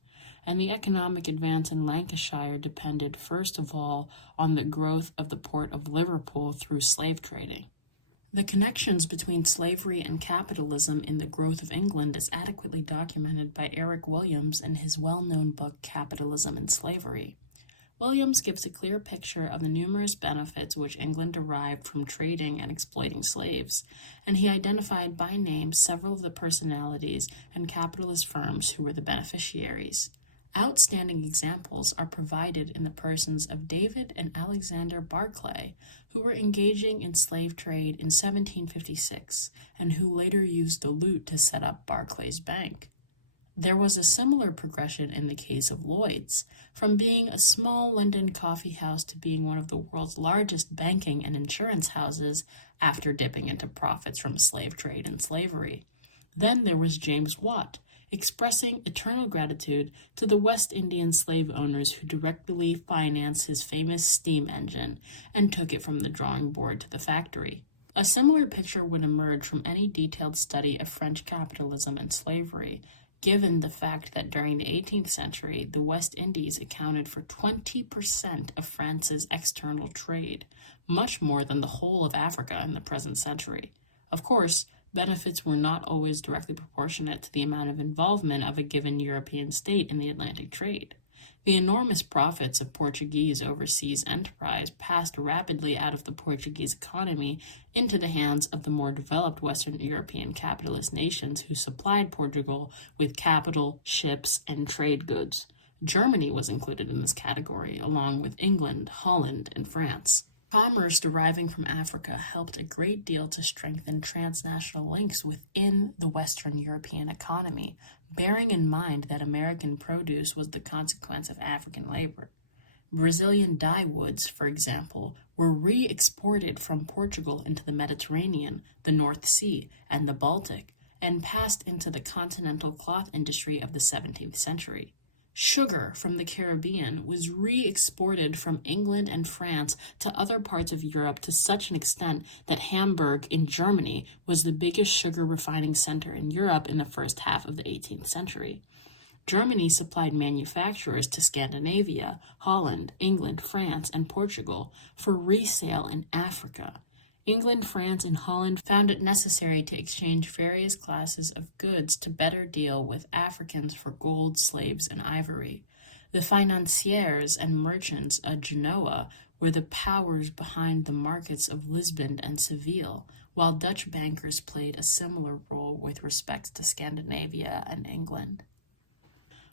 and the economic advance in Lancashire depended first of all on the growth of the port of Liverpool through slave trading. The connections between slavery and capitalism in the growth of England is adequately documented by Eric Williams in his well-known book Capitalism and Slavery. Williams gives a clear picture of the numerous benefits which England derived from trading and exploiting slaves, and he identified by name several of the personalities and capitalist firms who were the beneficiaries. Outstanding examples are provided in the persons of David and Alexander Barclay, who were engaging in slave trade in 1756, and who later used the loot to set up Barclay's Bank. There was a similar progression in the case of Lloyd's, from being a small London coffee house to being one of the world's largest banking and insurance houses after dipping into profits from slave trade and slavery. Then there was James Watt, expressing eternal gratitude to the West Indian slave owners who directly financed his famous steam engine and took it from the drawing board to the factory. A similar picture would emerge from any detailed study of French capitalism and slavery, given the fact that during the 18th century, the West Indies accounted for 20% of France's external trade, much more than the whole of Africa in the present century. Of course, benefits were not always directly proportionate to the amount of involvement of a given European state in the Atlantic trade. The enormous profits of Portuguese overseas enterprise passed rapidly out of the Portuguese economy into the hands of the more developed Western European capitalist nations who supplied Portugal with capital, ships, and trade goods. Germany was included in this category, along with England, Holland, and France. Commerce deriving from Africa helped a great deal to strengthen transnational links within the Western European economy, bearing in mind that American produce was the consequence of African labor. Brazilian dyewoods, for example, were re-exported from Portugal into the Mediterranean, the North Sea, and the Baltic, and passed into the continental cloth industry of the 17th century. Sugar from the Caribbean was re-exported from England and France to other parts of Europe to such an extent that Hamburg in Germany was the biggest sugar refining center in Europe in the first half of the 18th century. Germany supplied manufacturers to Scandinavia, Holland, England, France, and Portugal for resale in Africa. England, France, and Holland found it necessary to exchange various classes of goods to better deal with Africans for gold, slaves, and ivory. The financiers and merchants of Genoa were the powers behind the markets of Lisbon and Seville, while Dutch bankers played a similar role with respect to Scandinavia and England.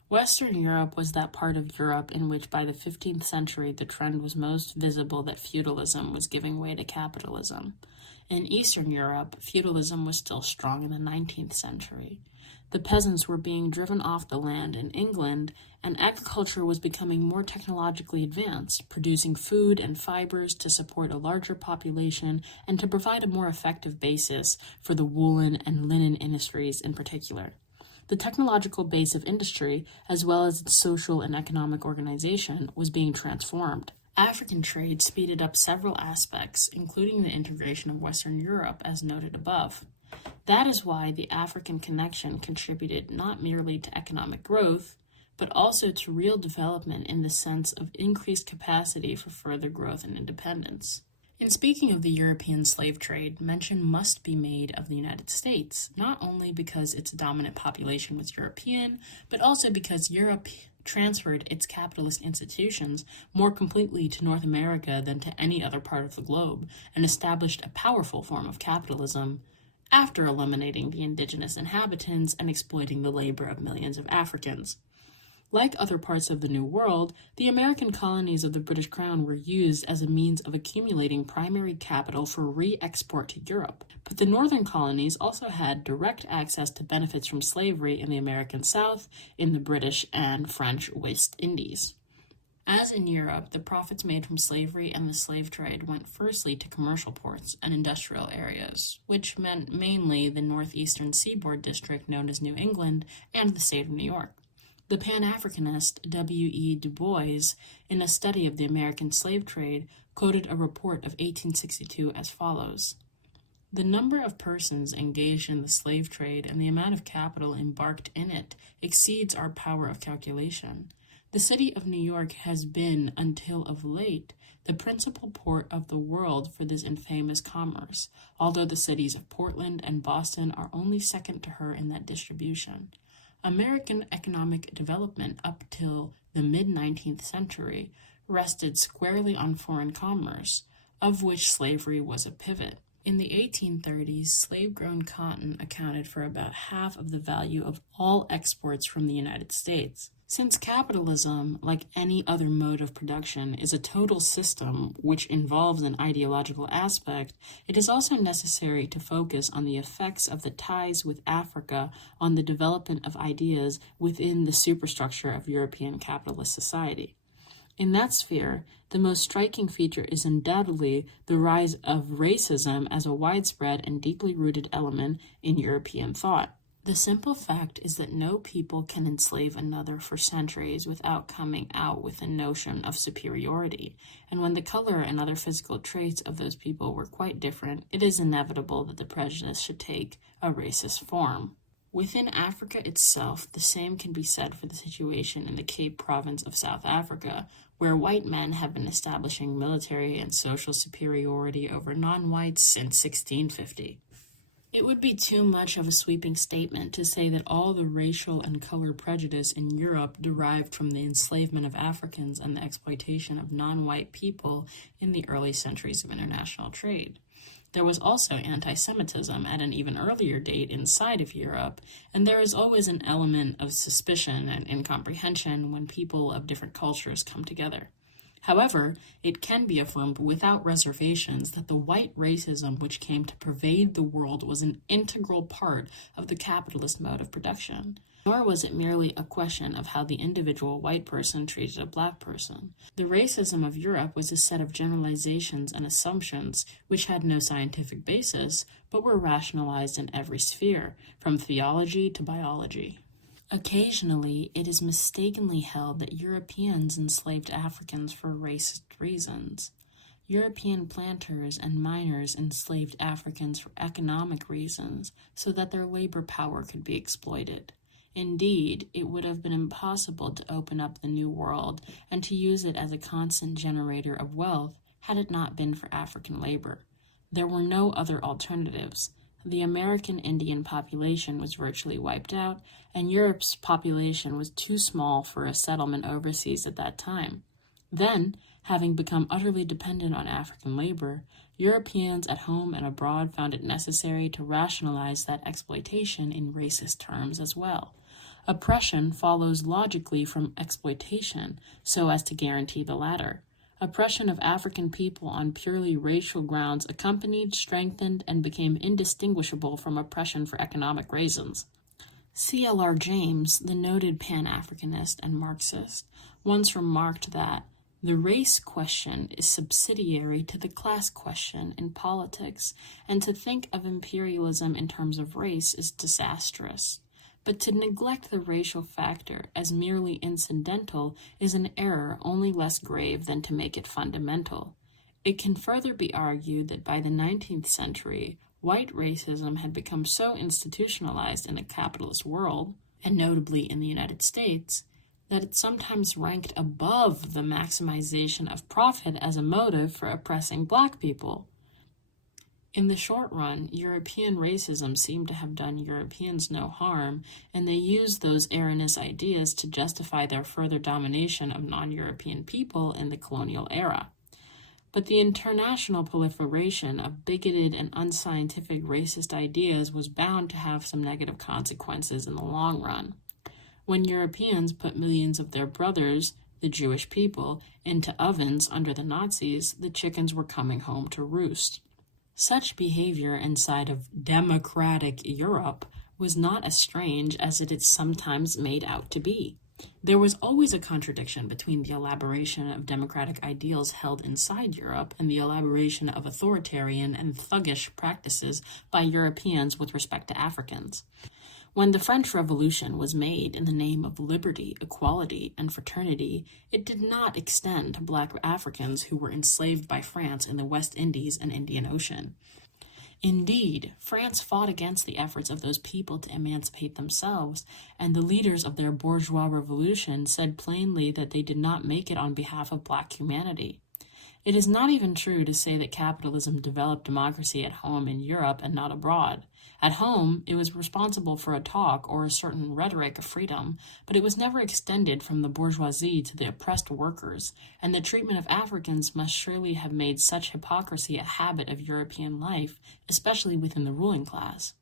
Western Europe was that part of Europe in which by the 15th century the trend was most visible that feudalism was giving way to capitalism. In Eastern Europe, feudalism was still strong in the 19th century. The peasants were being driven off the land in England, and agriculture was becoming more technologically advanced, producing food and fibers to support a larger population and to provide a more effective basis for the woolen and linen industries in particular. The technological base of industry, as well as its social and economic organization, was being transformed. African trade speeded up several aspects, including the integration of Western Europe, as noted above. That is why the African connection contributed not merely to economic growth, but also to real development in the sense of increased capacity for further growth and independence. In speaking of the European slave trade, mention must be made of the United States, not only because its dominant population was European, but also because Europe transferred its capitalist institutions more completely to North America than to any other part of the globe, and established a powerful form of capitalism after eliminating the indigenous inhabitants and exploiting the labor of millions of Africans. Like other parts of the New World, the American colonies of the British Crown were used as a means of accumulating primary capital for re-export to Europe, but the northern colonies also had direct access to benefits from slavery in the American South, in the British and French West Indies. As in Europe, the profits made from slavery and the slave trade went firstly to commercial ports and industrial areas, which meant mainly the northeastern seaboard district known as New England and the state of New York. The Pan-Africanist W.E. Du Bois, in a study of the American slave trade, quoted a report of 1862 as follows: "The number of persons engaged in the slave trade and the amount of capital embarked in it exceeds our power of calculation. The city of New York has been, until of late, the principal port of the world for this infamous commerce, although the cities of Portland and Boston are only second to her in that distribution. American economic development up till the mid-19th century rested squarely on foreign commerce, of which slavery was a pivot. In the 1830s, slave-grown cotton accounted for about half of the value of all exports from the United States. Since capitalism, like any other mode of production, is a total system which involves an ideological aspect, it is also necessary to focus on the effects of the ties with Africa on the development of ideas within the superstructure of European capitalist society. In that sphere, the most striking feature is undoubtedly the rise of racism as a widespread and deeply rooted element in European thought. The simple fact is that no people can enslave another for centuries without coming out with a notion of superiority, and when the color and other physical traits of those people were quite different, it is inevitable that the prejudice should take a racist form. Within Africa itself, the same can be said for the situation in the Cape Province of South Africa, where white men have been establishing military and social superiority over non-whites since 1650. It would be too much of a sweeping statement to say that all the racial and color prejudice in Europe derived from the enslavement of Africans and the exploitation of non-white people in the early centuries of international trade. There was also anti-Semitism at an even earlier date inside of Europe, and there is always an element of suspicion and incomprehension when people of different cultures come together. However, it can be affirmed without reservations that the white racism which came to pervade the world was an integral part of the capitalist mode of production. Nor was it merely a question of how the individual white person treated a black person. The racism of Europe was a set of generalizations and assumptions which had no scientific basis, but were rationalized in every sphere, from theology to biology. Occasionally, it is mistakenly held that Europeans enslaved Africans for racist reasons. European planters and miners enslaved Africans for economic reasons so that their labor power could be exploited. Indeed, it would have been impossible to open up the New World and to use it as a constant generator of wealth had it not been for African labor. There were no other alternatives. The American Indian population was virtually wiped out, and Europe's population was too small for a settlement overseas at that time. Then, having become utterly dependent on African labor, Europeans at home and abroad found it necessary to rationalize that exploitation in racist terms as well. Oppression follows logically from exploitation, so as to guarantee the latter. Oppression of African people on purely racial grounds accompanied, strengthened, and became indistinguishable from oppression for economic reasons. C.L.R. James, the noted Pan-Africanist and Marxist, once remarked that the race question is subsidiary to the class question in politics, and to think of imperialism in terms of race is disastrous. But to neglect the racial factor as merely incidental is an error only less grave than to make it fundamental. It can further be argued that by the 19th century, white racism had become so institutionalized in the capitalist world, and notably in the United States, that it sometimes ranked above the maximization of profit as a motive for oppressing Black people. In the short run, European racism seemed to have done Europeans no harm, and they used those erroneous ideas to justify their further domination of non-European people in the colonial era. But the international proliferation of bigoted and unscientific racist ideas was bound to have some negative consequences in the long run. When Europeans put millions of their brothers, the Jewish people, into ovens under the Nazis, the chickens were coming home to roost. Such behavior inside of democratic Europe was not as strange as it is sometimes made out to be. There was always a contradiction between the elaboration of democratic ideals held inside Europe and the elaboration of authoritarian and thuggish practices by Europeans with respect to Africans. When the French Revolution was made in the name of liberty, equality, and fraternity, it did not extend to Black Africans who were enslaved by France in the West Indies and Indian Ocean. Indeed, France fought against the efforts of those people to emancipate themselves, and the leaders of their bourgeois revolution said plainly that they did not make it on behalf of Black humanity. It is not even true to say that capitalism developed democracy at home in Europe and not abroad. At home, it was responsible for a talk or a certain rhetoric of freedom, but it was never extended from the bourgeoisie to the oppressed workers, and the treatment of Africans must surely have made such hypocrisy a habit of European life, especially within the ruling class.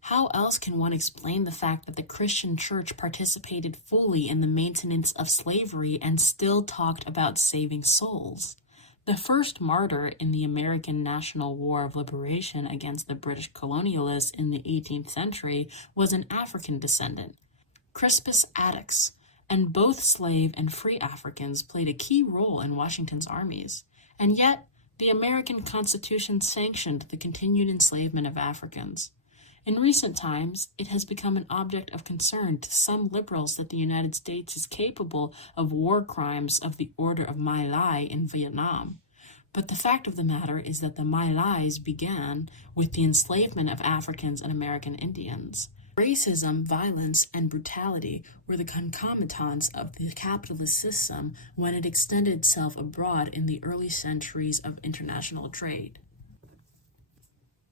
How else can one explain the fact that the Christian church participated fully in the maintenance of slavery and still talked about saving souls? The first martyr in the American National War of Liberation against the British colonialists in the 18th century was an African descendant, Crispus Attucks, and both slave and free Africans played a key role in Washington's armies. And yet, the American Constitution sanctioned the continued enslavement of Africans. In recent times, it has become an object of concern to some liberals that the United States is capable of war crimes of the order of My Lai in Vietnam. But the fact of the matter is that the My Lais began with the enslavement of Africans and American Indians. Racism, violence, and brutality were the concomitants of the capitalist system when it extended itself abroad in the early centuries of international trade.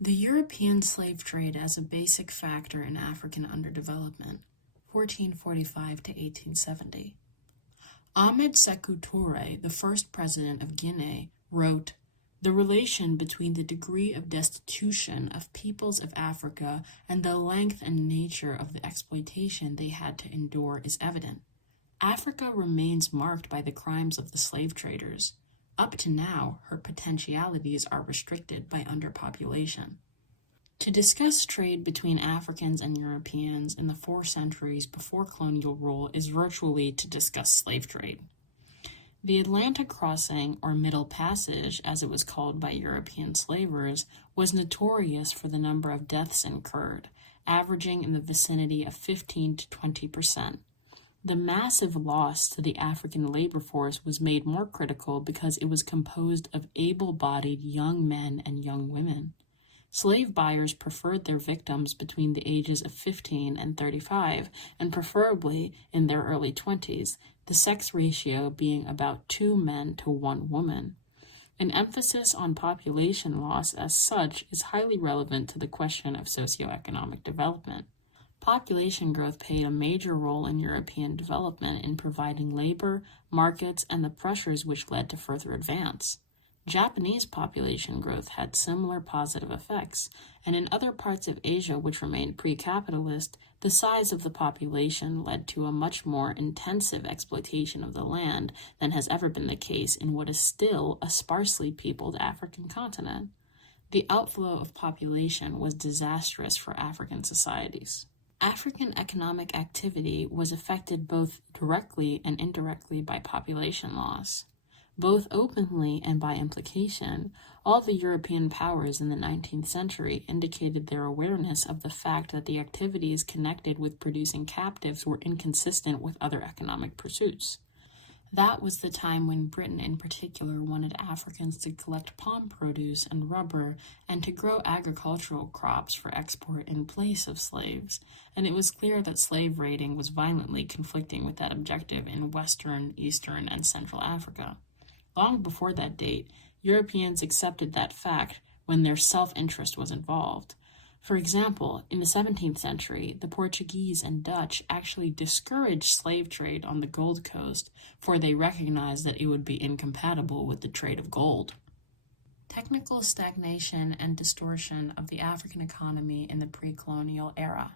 The European slave trade as a basic factor in African underdevelopment, 1445 to 1870. Ahmed Sékou Touré, the first president of Guinea, wrote, "The relation between the degree of destitution of peoples of Africa and the length and nature of the exploitation they had to endure is evident. Africa remains marked by the crimes of the slave traders. Up to now, her potentialities are restricted by underpopulation." To discuss trade between Africans and Europeans in the 4 centuries before colonial rule is virtually to discuss slave trade. The Atlantic crossing, or Middle Passage, as it was called by European slavers, was notorious for the number of deaths incurred, averaging in the vicinity of 15 to 20%. The massive loss to the African labor force was made more critical because it was composed of able-bodied young men and young women. Slave buyers preferred their victims between the ages of 15 and 35, and preferably in their early 20s, the sex ratio being about 2 men to 1 woman. An emphasis on population loss as such is highly relevant to the question of socioeconomic development. Population growth played a major role in European development in providing labor, markets, and the pressures which led to further advance. Japanese population growth had similar positive effects, and in other parts of Asia which remained pre-capitalist, the size of the population led to a much more intensive exploitation of the land than has ever been the case in what is still a sparsely peopled African continent. The outflow of population was disastrous for African societies. African economic activity was affected both directly and indirectly by population loss. Both openly and by implication, all the European powers in the 19th century indicated their awareness of the fact that the activities connected with producing captives were inconsistent with other economic pursuits. That was the time when Britain in particular wanted Africans to collect palm produce and rubber and to grow agricultural crops for export in place of slaves, and it was clear that slave raiding was violently conflicting with that objective in Western, Eastern, and Central Africa. Long before that date, Europeans accepted that fact when their self-interest was involved. For example, in the 17th century, the Portuguese and Dutch actually discouraged slave trade on the Gold Coast, for they recognized that it would be incompatible with the trade of gold. Technical stagnation and distortion of the African economy in the pre-colonial era.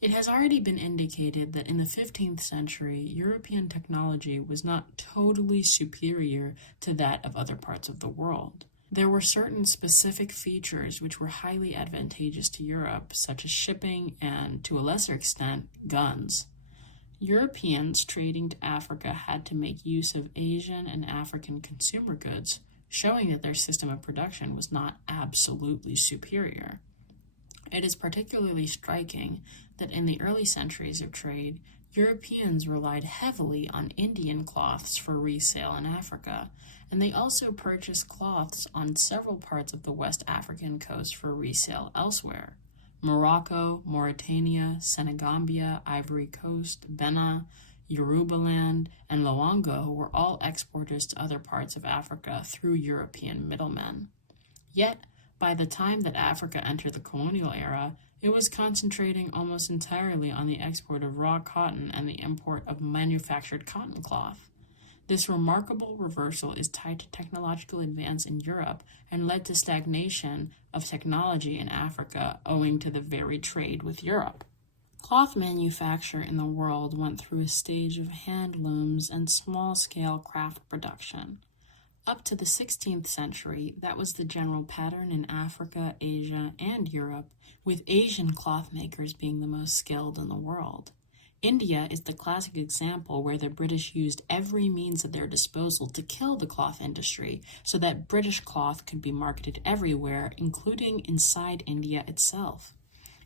It has already been indicated that in the 15th century, European technology was not totally superior to that of other parts of the world. There were certain specific features which were highly advantageous to Europe, such as shipping and, to a lesser extent, guns. Europeans trading to Africa had to make use of Asian and African consumer goods, showing that their system of production was not absolutely superior. It is particularly striking that in the early centuries of trade, Europeans relied heavily on Indian cloths for resale in Africa, and they also purchased cloths on several parts of the West African coast for resale elsewhere. Morocco, Mauritania, Senegambia, Ivory Coast, Benin, Yorubaland, and Loango were all exporters to other parts of Africa through European middlemen. Yet, by the time that Africa entered the colonial era, it was concentrating almost entirely on the export of raw cotton and the import of manufactured cotton cloth. This remarkable reversal is tied to technological advance in Europe and led to stagnation of technology in Africa owing to the very trade with Europe. Cloth manufacture in the world went through a stage of hand looms and small-scale craft production. Up to the 16th century, that was the general pattern in Africa, Asia, and Europe, with Asian cloth makers being the most skilled in the world. India is the classic example where the British used every means at their disposal to kill the cloth industry so that British cloth could be marketed everywhere, including inside India itself.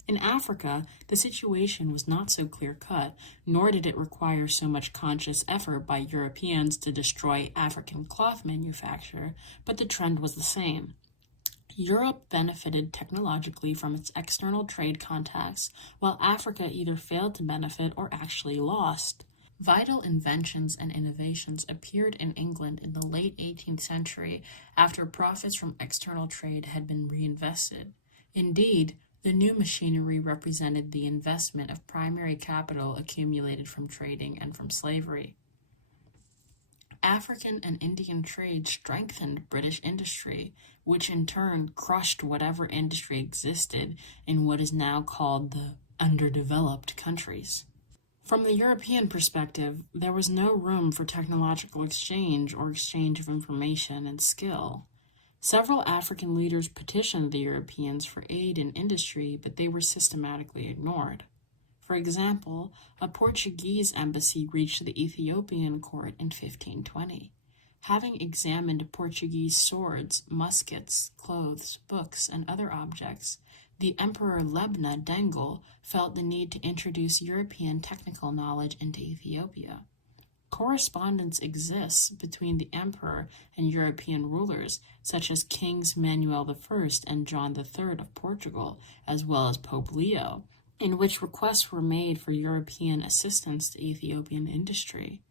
In Africa, the situation was not so clear-cut, nor did it require so much conscious effort by Europeans to destroy African cloth manufacture, but the trend was the same. Europe benefited technologically from its external trade contacts, while Africa either failed to benefit or actually lost. Vital inventions and innovations appeared in England in the late 18th century after profits from external trade had been reinvested. Indeed, the new machinery represented the investment of primary capital accumulated from trading and from slavery. African and Indian trade strengthened British industry, which in turn crushed whatever industry existed in what is now called the underdeveloped countries. From the European perspective, there was no room for technological exchange or exchange of information and skill. Several African leaders petitioned the Europeans for aid in industry, but they were systematically ignored. For example, a Portuguese embassy reached the Ethiopian court in 1520. Having examined Portuguese swords, muskets, clothes, books, and other objects, the Emperor Lebna Dengel felt the need to introduce European technical knowledge into Ethiopia. Correspondence exists between the emperor and European rulers, such as Kings Manuel I and John III of Portugal, as well as Pope Leo, in which requests were made for European assistance to Ethiopian industry.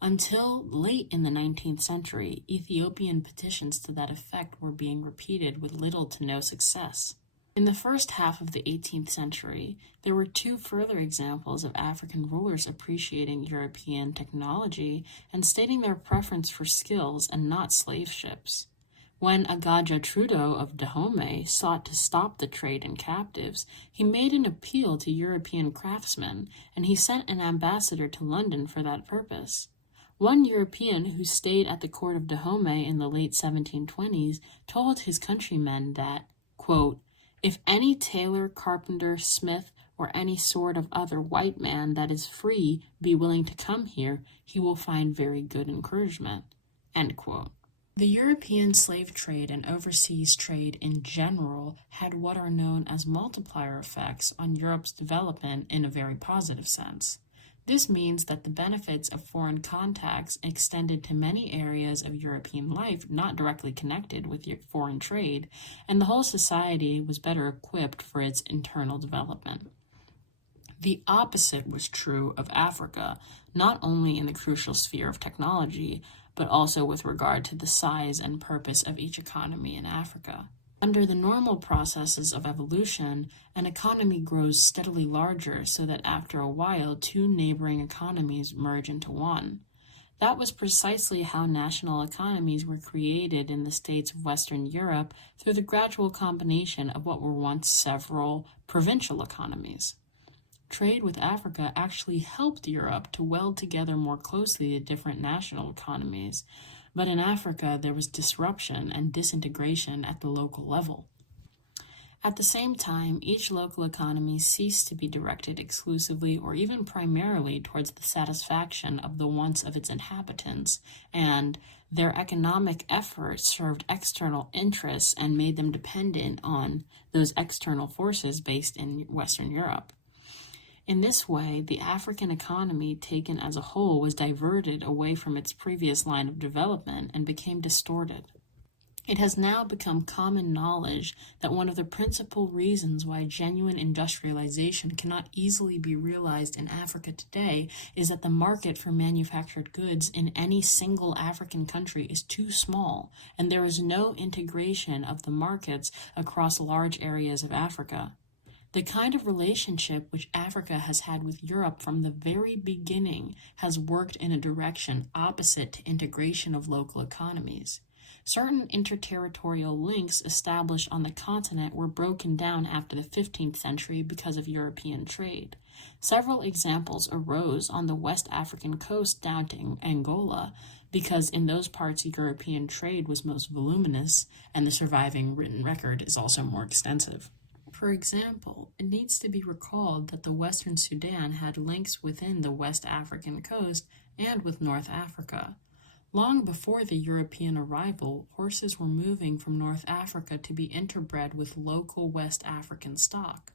Until late in the 19th century, Ethiopian petitions to that effect were being repeated with little to no success. In the first half of the 18th century, there were two further examples of African rulers appreciating European technology and stating their preference for skills and not slave ships. When Agaja Trudeau of Dahomey sought to stop the trade in captives, he made an appeal to European craftsmen, and he sent an ambassador to London for that purpose. One European who stayed at the court of Dahomey in the late 1720s told his countrymen that, quote, "If any tailor, carpenter, smith, or any sort of other white man that is free be willing to come here, he will find very good encouragement." End quote. The European slave trade and overseas trade in general had what are known as multiplier effects on Europe's development in a very positive sense. This means that the benefits of foreign contacts extended to many areas of European life not directly connected with foreign trade, and the whole society was better equipped for its internal development. The opposite was true of Africa, not only in the crucial sphere of technology, but also with regard to the size and purpose of each economy in Africa. Under the normal processes of evolution, an economy grows steadily larger so that after a while, two neighboring economies merge into one. That was precisely how national economies were created in the states of Western Europe through the gradual combination of what were once several provincial economies. Trade with Africa actually helped Europe to weld together more closely the different national economies, but in Africa there was disruption and disintegration at the local level. At the same time, each local economy ceased to be directed exclusively or even primarily towards the satisfaction of the wants of its inhabitants, and their economic efforts served external interests and made them dependent on those external forces based in Western Europe. In this way, the African economy taken as a whole was diverted away from its previous line of development and became distorted. It has now become common knowledge that one of the principal reasons why genuine industrialization cannot easily be realized in Africa today is that the market for manufactured goods in any single African country is too small, and there is no integration of the markets across large areas of Africa. The kind of relationship which Africa has had with Europe from the very beginning has worked in a direction opposite to integration of local economies. Certain interterritorial links established on the continent were broken down after the 15th century because of European trade. Several examples arose on the West African coast down to Angola, because in those parts European trade was most voluminous, and the surviving written record is also more extensive. For example, it needs to be recalled that the Western Sudan had links within the West African coast and with North Africa. Long before the European arrival, horses were moving from North Africa to be interbred with local West African stock.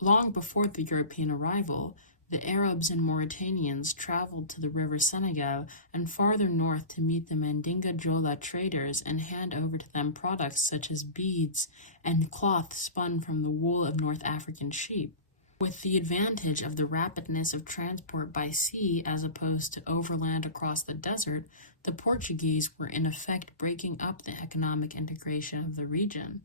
Long before the European arrival, the Arabs and Mauritanians traveled to the river Senegal and farther north to meet the Mandinga Jola traders and hand over to them products such as beads and cloth spun from the wool of North African sheep. With the advantage of the rapidness of transport by sea as opposed to overland across the desert, the Portuguese were in effect breaking up the economic integration of the region.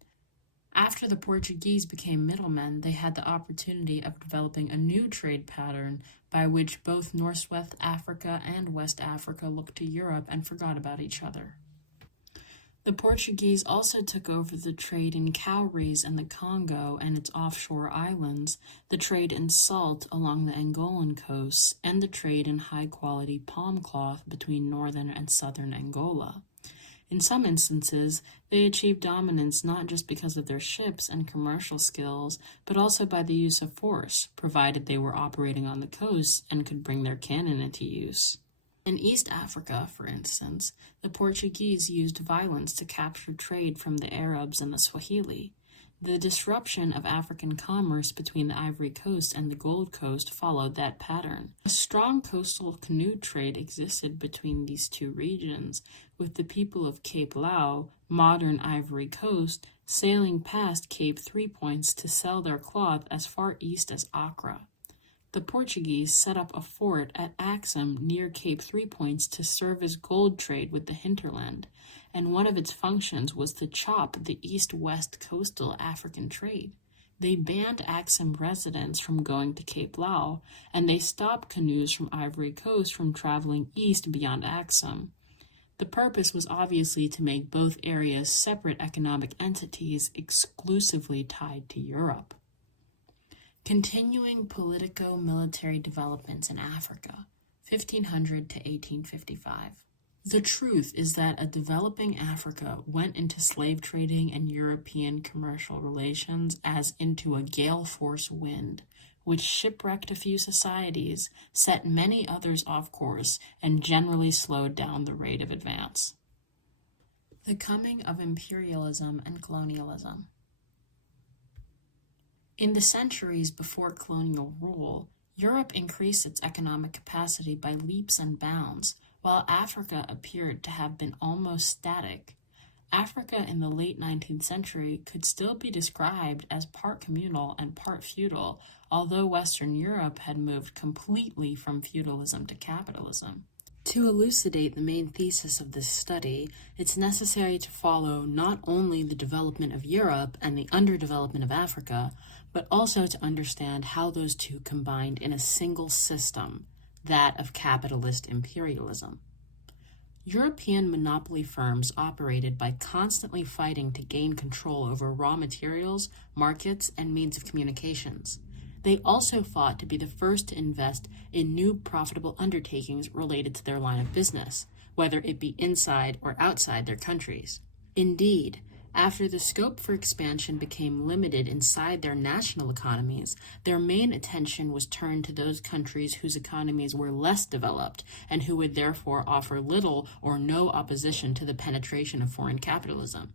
After the Portuguese became middlemen, they had the opportunity of developing a new trade pattern by which both Northwest Africa and West Africa looked to Europe and forgot about each other. The Portuguese also took over the trade in cowries in the Congo and its offshore islands, the trade in salt along the Angolan coasts, and the trade in high-quality palm cloth between northern and southern Angola. In some instances, they achieved dominance not just because of their ships and commercial skills, but also by the use of force, provided they were operating on the coast and could bring their cannon into use. In East Africa, for instance, the Portuguese used violence to capture trade from the Arabs and the Swahili. The disruption of African commerce between the Ivory Coast and the Gold Coast followed that pattern. A strong coastal canoe trade existed between these two regions, with the people of Cape Lao, modern Ivory Coast, sailing past Cape Three Points to sell their cloth as far east as Accra. The Portuguese set up a fort at Axum near Cape Three Points to serve as gold trade with the hinterland, and one of its functions was to chop the east-west coastal African trade. They banned Axum residents from going to Cape Lao, and they stopped canoes from Ivory Coast from traveling east beyond Axum. The purpose was obviously to make both areas separate economic entities exclusively tied to Europe. Continuing politico-military developments in Africa, 1500 to 1855. The truth is that a developing Africa went into slave trading and European commercial relations as into a gale force wind, which shipwrecked a few societies, set many others off course, and generally slowed down the rate of advance. The coming of imperialism and colonialism. In the centuries before colonial rule, Europe increased its economic capacity by leaps and bounds, while Africa appeared to have been almost static. Africa in the late 19th century could still be described as part communal and part feudal, although Western Europe had moved completely from feudalism to capitalism. To elucidate the main thesis of this study, it's necessary to follow not only the development of Europe and the underdevelopment of Africa, but also to understand how those two combined in a single system, that of capitalist imperialism. European monopoly firms operated by constantly fighting to gain control over raw materials, markets, and means of communications. They also fought to be the first to invest in new profitable undertakings related to their line of business, whether it be inside or outside their countries. Indeed, after the scope for expansion became limited inside their national economies, their main attention was turned to those countries whose economies were less developed and who would therefore offer little or no opposition to the penetration of foreign capitalism.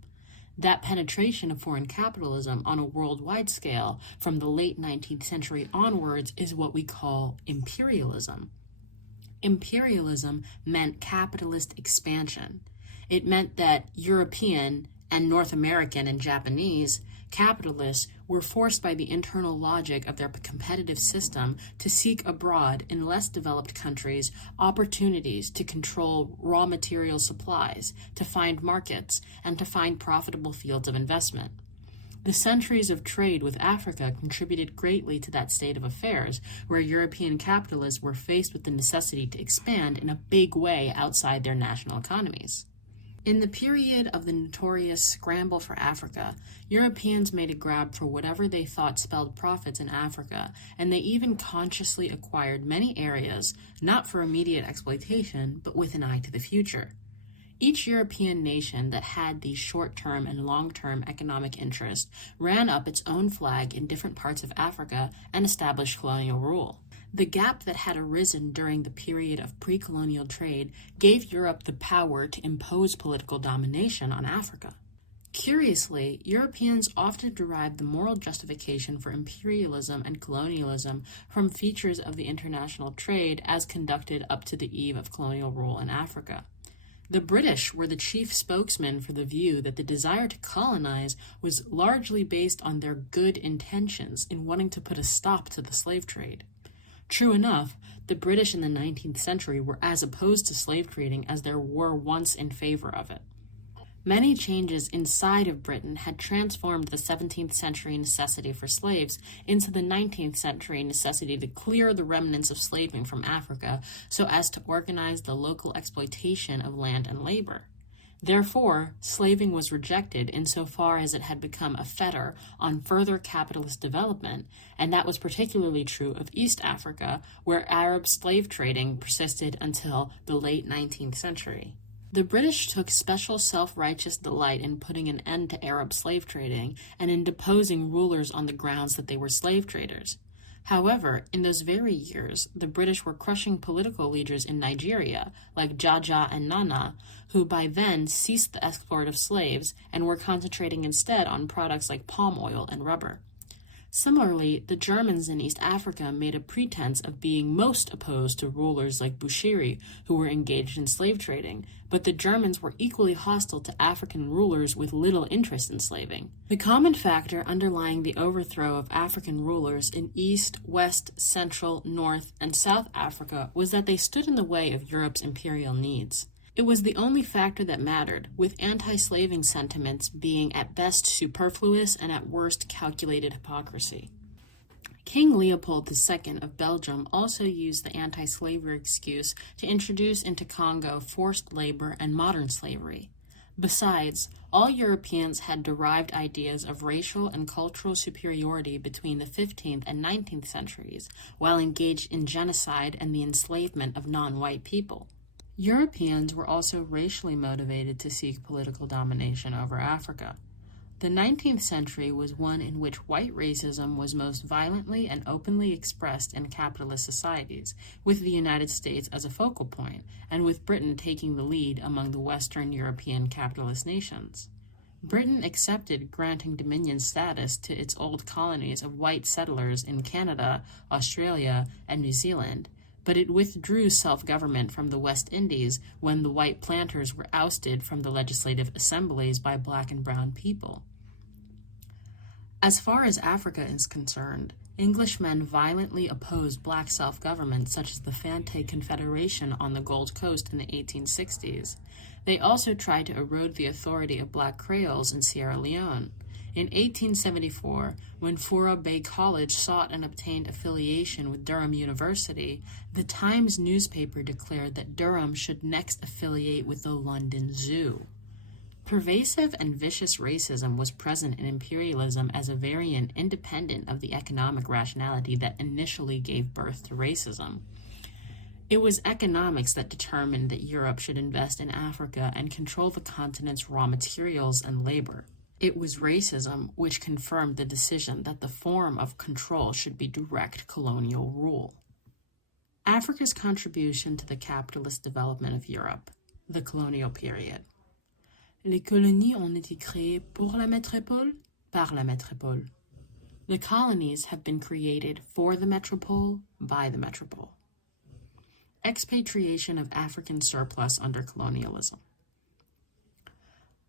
That penetration of foreign capitalism on a worldwide scale from the late 19th century onwards is what we call imperialism. Imperialism meant capitalist expansion. It meant that European and North American and Japanese capitalists were forced by the internal logic of their competitive system to seek abroad in less developed countries opportunities to control raw material supplies, to find markets, and to find profitable fields of investment. The centuries of trade with Africa contributed greatly to that state of affairs, where European capitalists were faced with the necessity to expand in a big way outside their national economies. In the period of the notorious scramble for Africa, Europeans made a grab for whatever they thought spelled profits in Africa, and they even consciously acquired many areas, not for immediate exploitation, but with an eye to the future. Each European nation that had these short-term and long-term economic interests ran up its own flag in different parts of Africa and established colonial rule. The gap that had arisen during the period of pre-colonial trade gave Europe the power to impose political domination on Africa. Curiously, Europeans often derived the moral justification for imperialism and colonialism from features of the international trade as conducted up to the eve of colonial rule in Africa. The British were the chief spokesmen for the view that the desire to colonize was largely based on their good intentions in wanting to put a stop to the slave trade. True enough, the British in the 19th century were as opposed to slave trading as there were once in favor of it. Many changes inside of Britain had transformed the 17th century necessity for slaves into the 19th century necessity to clear the remnants of slaving from Africa so as to organize the local exploitation of land and labor. Therefore, slaving was rejected insofar as it had become a fetter on further capitalist development, and that was particularly true of East Africa, where Arab slave trading persisted until the late 19th century. The British took special self-righteous delight in putting an end to Arab slave trading and in deposing rulers on the grounds that they were slave traders. However, in those very years, the British were crushing political leaders in Nigeria, like Jaja and Nana, who by then ceased the export of slaves and were concentrating instead on products like palm oil and rubber. Similarly, the Germans in East Africa made a pretense of being most opposed to rulers like Bushiri, who were engaged in slave trading, but the Germans were equally hostile to African rulers with little interest in slaving. The common factor underlying the overthrow of African rulers in East, West, Central, North, and South Africa was that they stood in the way of Europe's imperial needs. It was the only factor that mattered, with anti-slaving sentiments being at best superfluous and at worst calculated hypocrisy. King Leopold II of Belgium also used the anti-slavery excuse to introduce into Congo forced labor and modern slavery. Besides, all Europeans had derived ideas of racial and cultural superiority between the 15th and 19th centuries, while engaged in genocide and the enslavement of non-white people. Europeans were also racially motivated to seek political domination over Africa. The 19th century was one in which white racism was most violently and openly expressed in capitalist societies, with the United States as a focal point, and with Britain taking the lead among the Western European capitalist nations. Britain accepted granting dominion status to its old colonies of white settlers in Canada, Australia, and New Zealand, but it withdrew self-government from the West Indies when the white planters were ousted from the legislative assemblies by black and brown people. As far as Africa is concerned, Englishmen violently opposed black self-government such as the Fante Confederation on the Gold Coast in the 1860s. They also tried to erode the authority of black Creoles in Sierra Leone. In 1874, when Fora Bay College sought and obtained affiliation with Durham University, the Times newspaper declared that Durham should next affiliate with the London Zoo. Pervasive and vicious racism was present in imperialism as a variant independent of the economic rationality that initially gave birth to racism. It was economics that determined that Europe should invest in Africa and control the continent's raw materials and labor. It was racism which confirmed the decision that the form of control should be direct colonial rule. Africa's contribution to the capitalist development of Europe, the colonial period. Les colonies ont été créées pour la métropole, par la métropole. The colonies have been created for the metropole, by the metropole. Expatriation of African surplus under colonialism.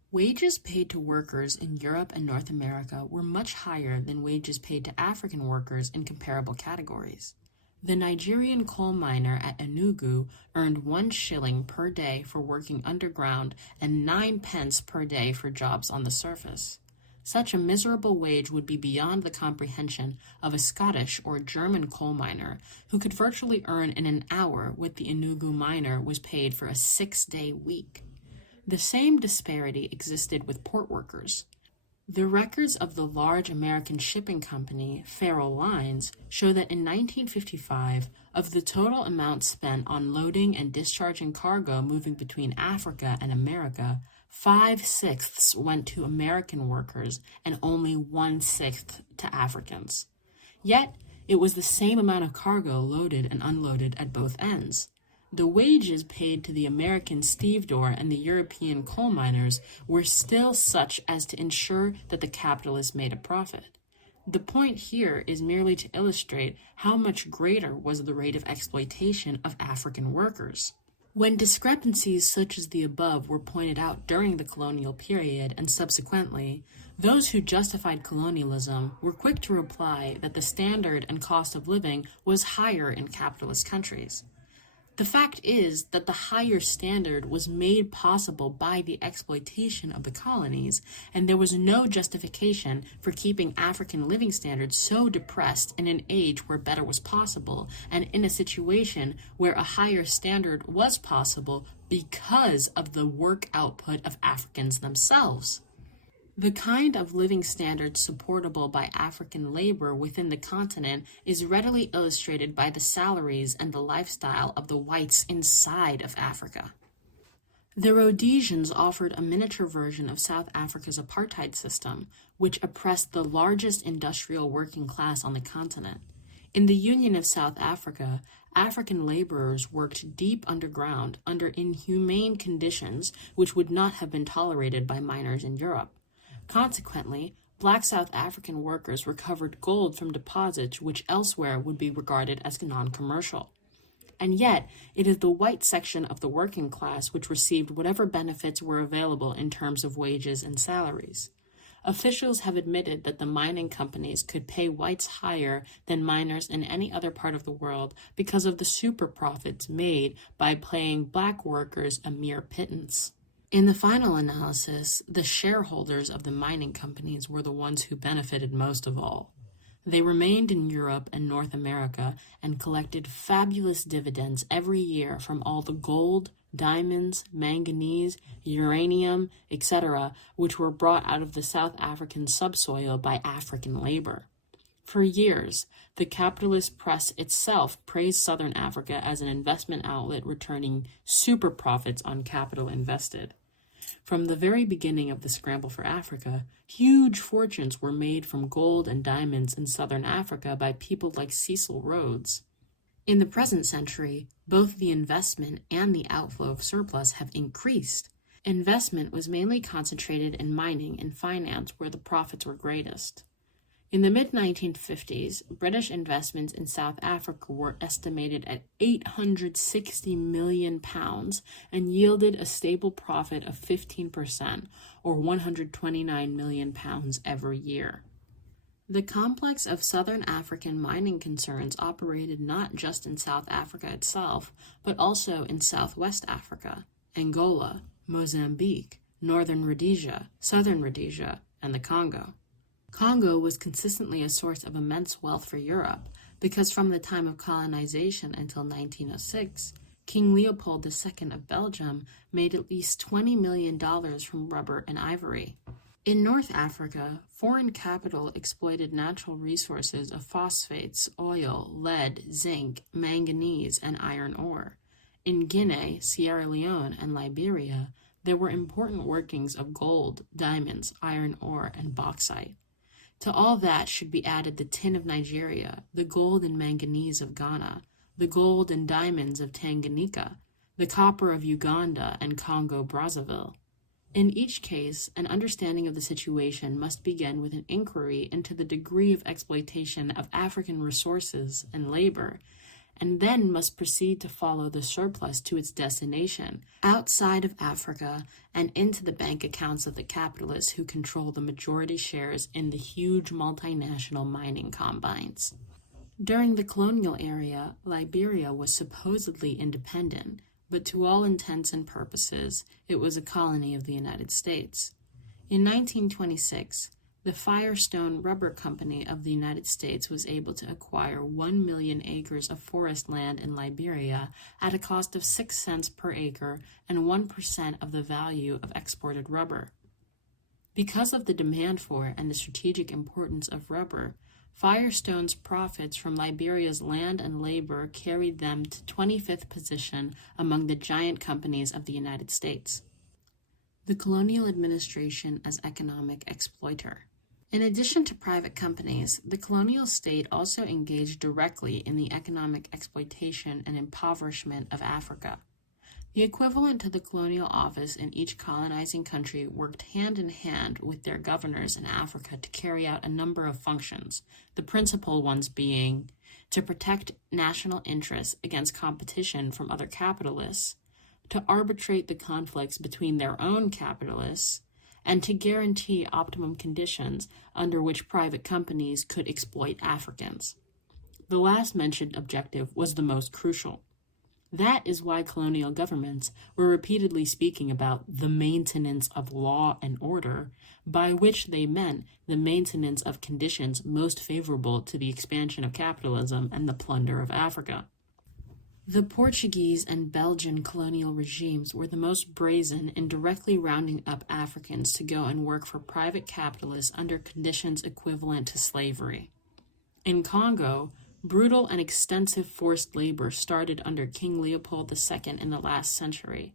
Wages paid to workers in Europe and North America were much higher than wages paid to African workers in comparable categories. The Nigerian coal miner at Enugu earned 1 shilling per day for working underground and 9 pence per day for jobs on the surface. Such a miserable wage would be beyond the comprehension of a Scottish or German coal miner who could virtually earn in an hour what the Enugu miner was paid for a 6-day week. The same disparity existed with port workers. The records of the large American shipping company, Farrell Lines, show that in 1955, of the total amount spent on loading and discharging cargo moving between Africa and America, 5/6 went to American workers and only 1/6 to Africans. Yet, it was the same amount of cargo loaded and unloaded at both ends. The wages paid to the American stevedore and the European coal miners were still such as to ensure that the capitalists made a profit. The point here is merely to illustrate how much greater was the rate of exploitation of African workers. When discrepancies such as the above were pointed out during the colonial period and subsequently, those who justified colonialism were quick to reply that the standard and cost of living was higher in capitalist countries. The fact is that the higher standard was made possible by the exploitation of the colonies, and there was no justification for keeping African living standards so depressed in an age where better was possible, and in a situation where a higher standard was possible because of the work output of Africans themselves. The kind of living standards supportable by African labor within the continent is readily illustrated by the salaries and the lifestyle of the whites inside of Africa. The Rhodesians offered a miniature version of South Africa's apartheid system, which oppressed the largest industrial working class on the continent. In the Union of South Africa, African laborers worked deep underground under inhumane conditions which would not have been tolerated by miners in Europe. Consequently, black South African workers recovered gold from deposits which elsewhere would be regarded as non-commercial. And yet, it is the white section of the working class which received whatever benefits were available in terms of wages and salaries. Officials have admitted that the mining companies could pay whites higher than miners in any other part of the world because of the super profits made by paying black workers a mere pittance. In the final analysis, the shareholders of the mining companies were the ones who benefited most of all. They remained in Europe and North America and collected fabulous dividends every year from all the gold, diamonds, manganese, uranium, etc., which were brought out of the South African subsoil by African labor. For years, the capitalist press itself praised Southern Africa as an investment outlet returning super profits on capital invested. From the very beginning of the scramble for Africa, huge fortunes were made from gold and diamonds in southern Africa by people like Cecil Rhodes. In the present century, both the investment and the outflow of surplus have increased. Investment was mainly concentrated in mining and finance, where the profits were greatest. In the mid-1950s, British investments in South Africa were estimated at £860 million and yielded a stable profit of 15%, or £129 million every year. The complex of Southern African mining concerns operated not just in South Africa itself, but also in Southwest Africa, Angola, Mozambique, Northern Rhodesia, Southern Rhodesia, and the Congo. Congo was consistently a source of immense wealth for Europe because from the time of colonization until 1906, King Leopold II of Belgium made at least $20 million from rubber and ivory. In North Africa, foreign capital exploited natural resources of phosphates, oil, lead, zinc, manganese, and iron ore. In Guinea, Sierra Leone, and Liberia, there were important workings of gold, diamonds, iron ore, and bauxite. To all that should be added the tin of Nigeria, the gold and manganese of Ghana, the gold and diamonds of Tanganyika, the copper of Uganda and Congo-Brazzaville. In each case, an understanding of the situation must begin with an inquiry into the degree of exploitation of African resources and labor, and then must proceed to follow the surplus to its destination, outside of Africa and into the bank accounts of the capitalists who control the majority shares in the huge multinational mining combines. During the colonial era, Liberia was supposedly independent, but to all intents and purposes, it was a colony of the United States. In 1926, the Firestone Rubber Company of the United States was able to acquire 1 million acres of forest land in Liberia at a cost of 6 cents per acre and 1% of the value of exported rubber. Because of the demand for and the strategic importance of rubber, Firestone's profits from Liberia's land and labor carried them to 25th position among the giant companies of the United States. The colonial administration as economic exploiter. In addition to private companies, the colonial state also engaged directly in the economic exploitation and impoverishment of Africa. The equivalent to the colonial office in each colonizing country worked hand in hand with their governors in Africa to carry out a number of functions, the principal ones being to protect national interests against competition from other capitalists, to arbitrate the conflicts between their own capitalists, and to guarantee optimum conditions under which private companies could exploit Africans. The last mentioned objective was the most crucial. That is why colonial governments were repeatedly speaking about the maintenance of law and order, by which they meant the maintenance of conditions most favorable to the expansion of capitalism and the plunder of Africa. The Portuguese and Belgian colonial regimes were the most brazen in directly rounding up Africans to go and work for private capitalists under conditions equivalent to slavery. In Congo, brutal and extensive forced labor started under King Leopold II in the last century.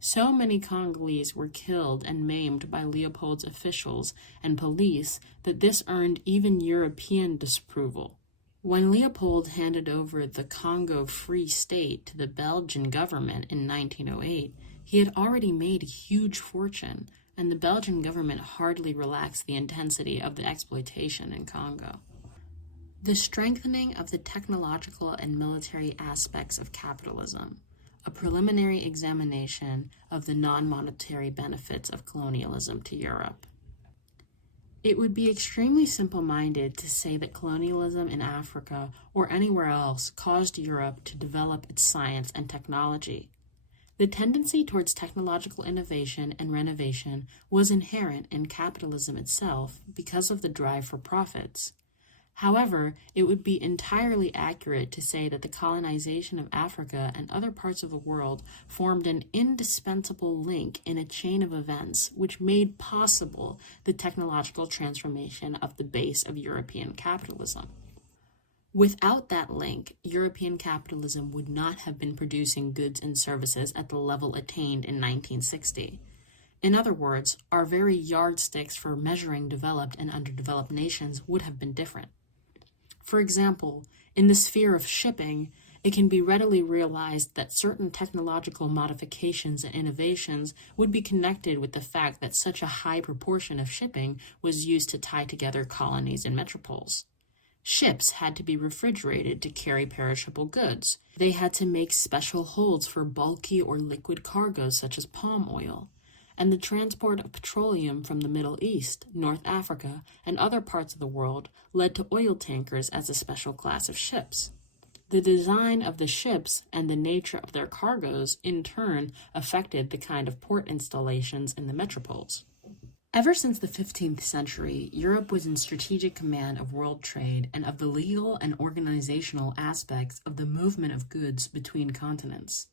So many Congolese were killed and maimed by Leopold's officials and police that this earned even European disapproval. When Leopold handed over the Congo Free State to the Belgian government in 1908, he had already made a huge fortune, and the Belgian government hardly relaxed the intensity of the exploitation in Congo. The strengthening of the technological and military aspects of capitalism, a preliminary examination of the non-monetary benefits of colonialism to Europe. It would be extremely simple-minded to say that colonialism in Africa or anywhere else caused Europe to develop its science and technology. The tendency towards technological innovation and renovation was inherent in capitalism itself because of the drive for profits. However, it would be entirely accurate to say that the colonization of Africa and other parts of the world formed an indispensable link in a chain of events which made possible the technological transformation of the base of European capitalism. Without that link, European capitalism would not have been producing goods and services at the level attained in 1960. In other words, our very yardsticks for measuring developed and underdeveloped nations would have been different. For example, in the sphere of shipping, it can be readily realized that certain technological modifications and innovations would be connected with the fact that such a high proportion of shipping was used to tie together colonies and metropoles. Ships had to be refrigerated to carry perishable goods. They had to make special holds for bulky or liquid cargoes such as palm oil. And the transport of petroleum from the Middle East, North Africa, and other parts of the world led to oil tankers as a special class of ships. The design of the ships and the nature of their cargoes, in turn, affected the kind of port installations in the metropoles. Ever since the 15th century, Europe was in strategic command of world trade and of the legal and organizational aspects of the movement of goods between continents.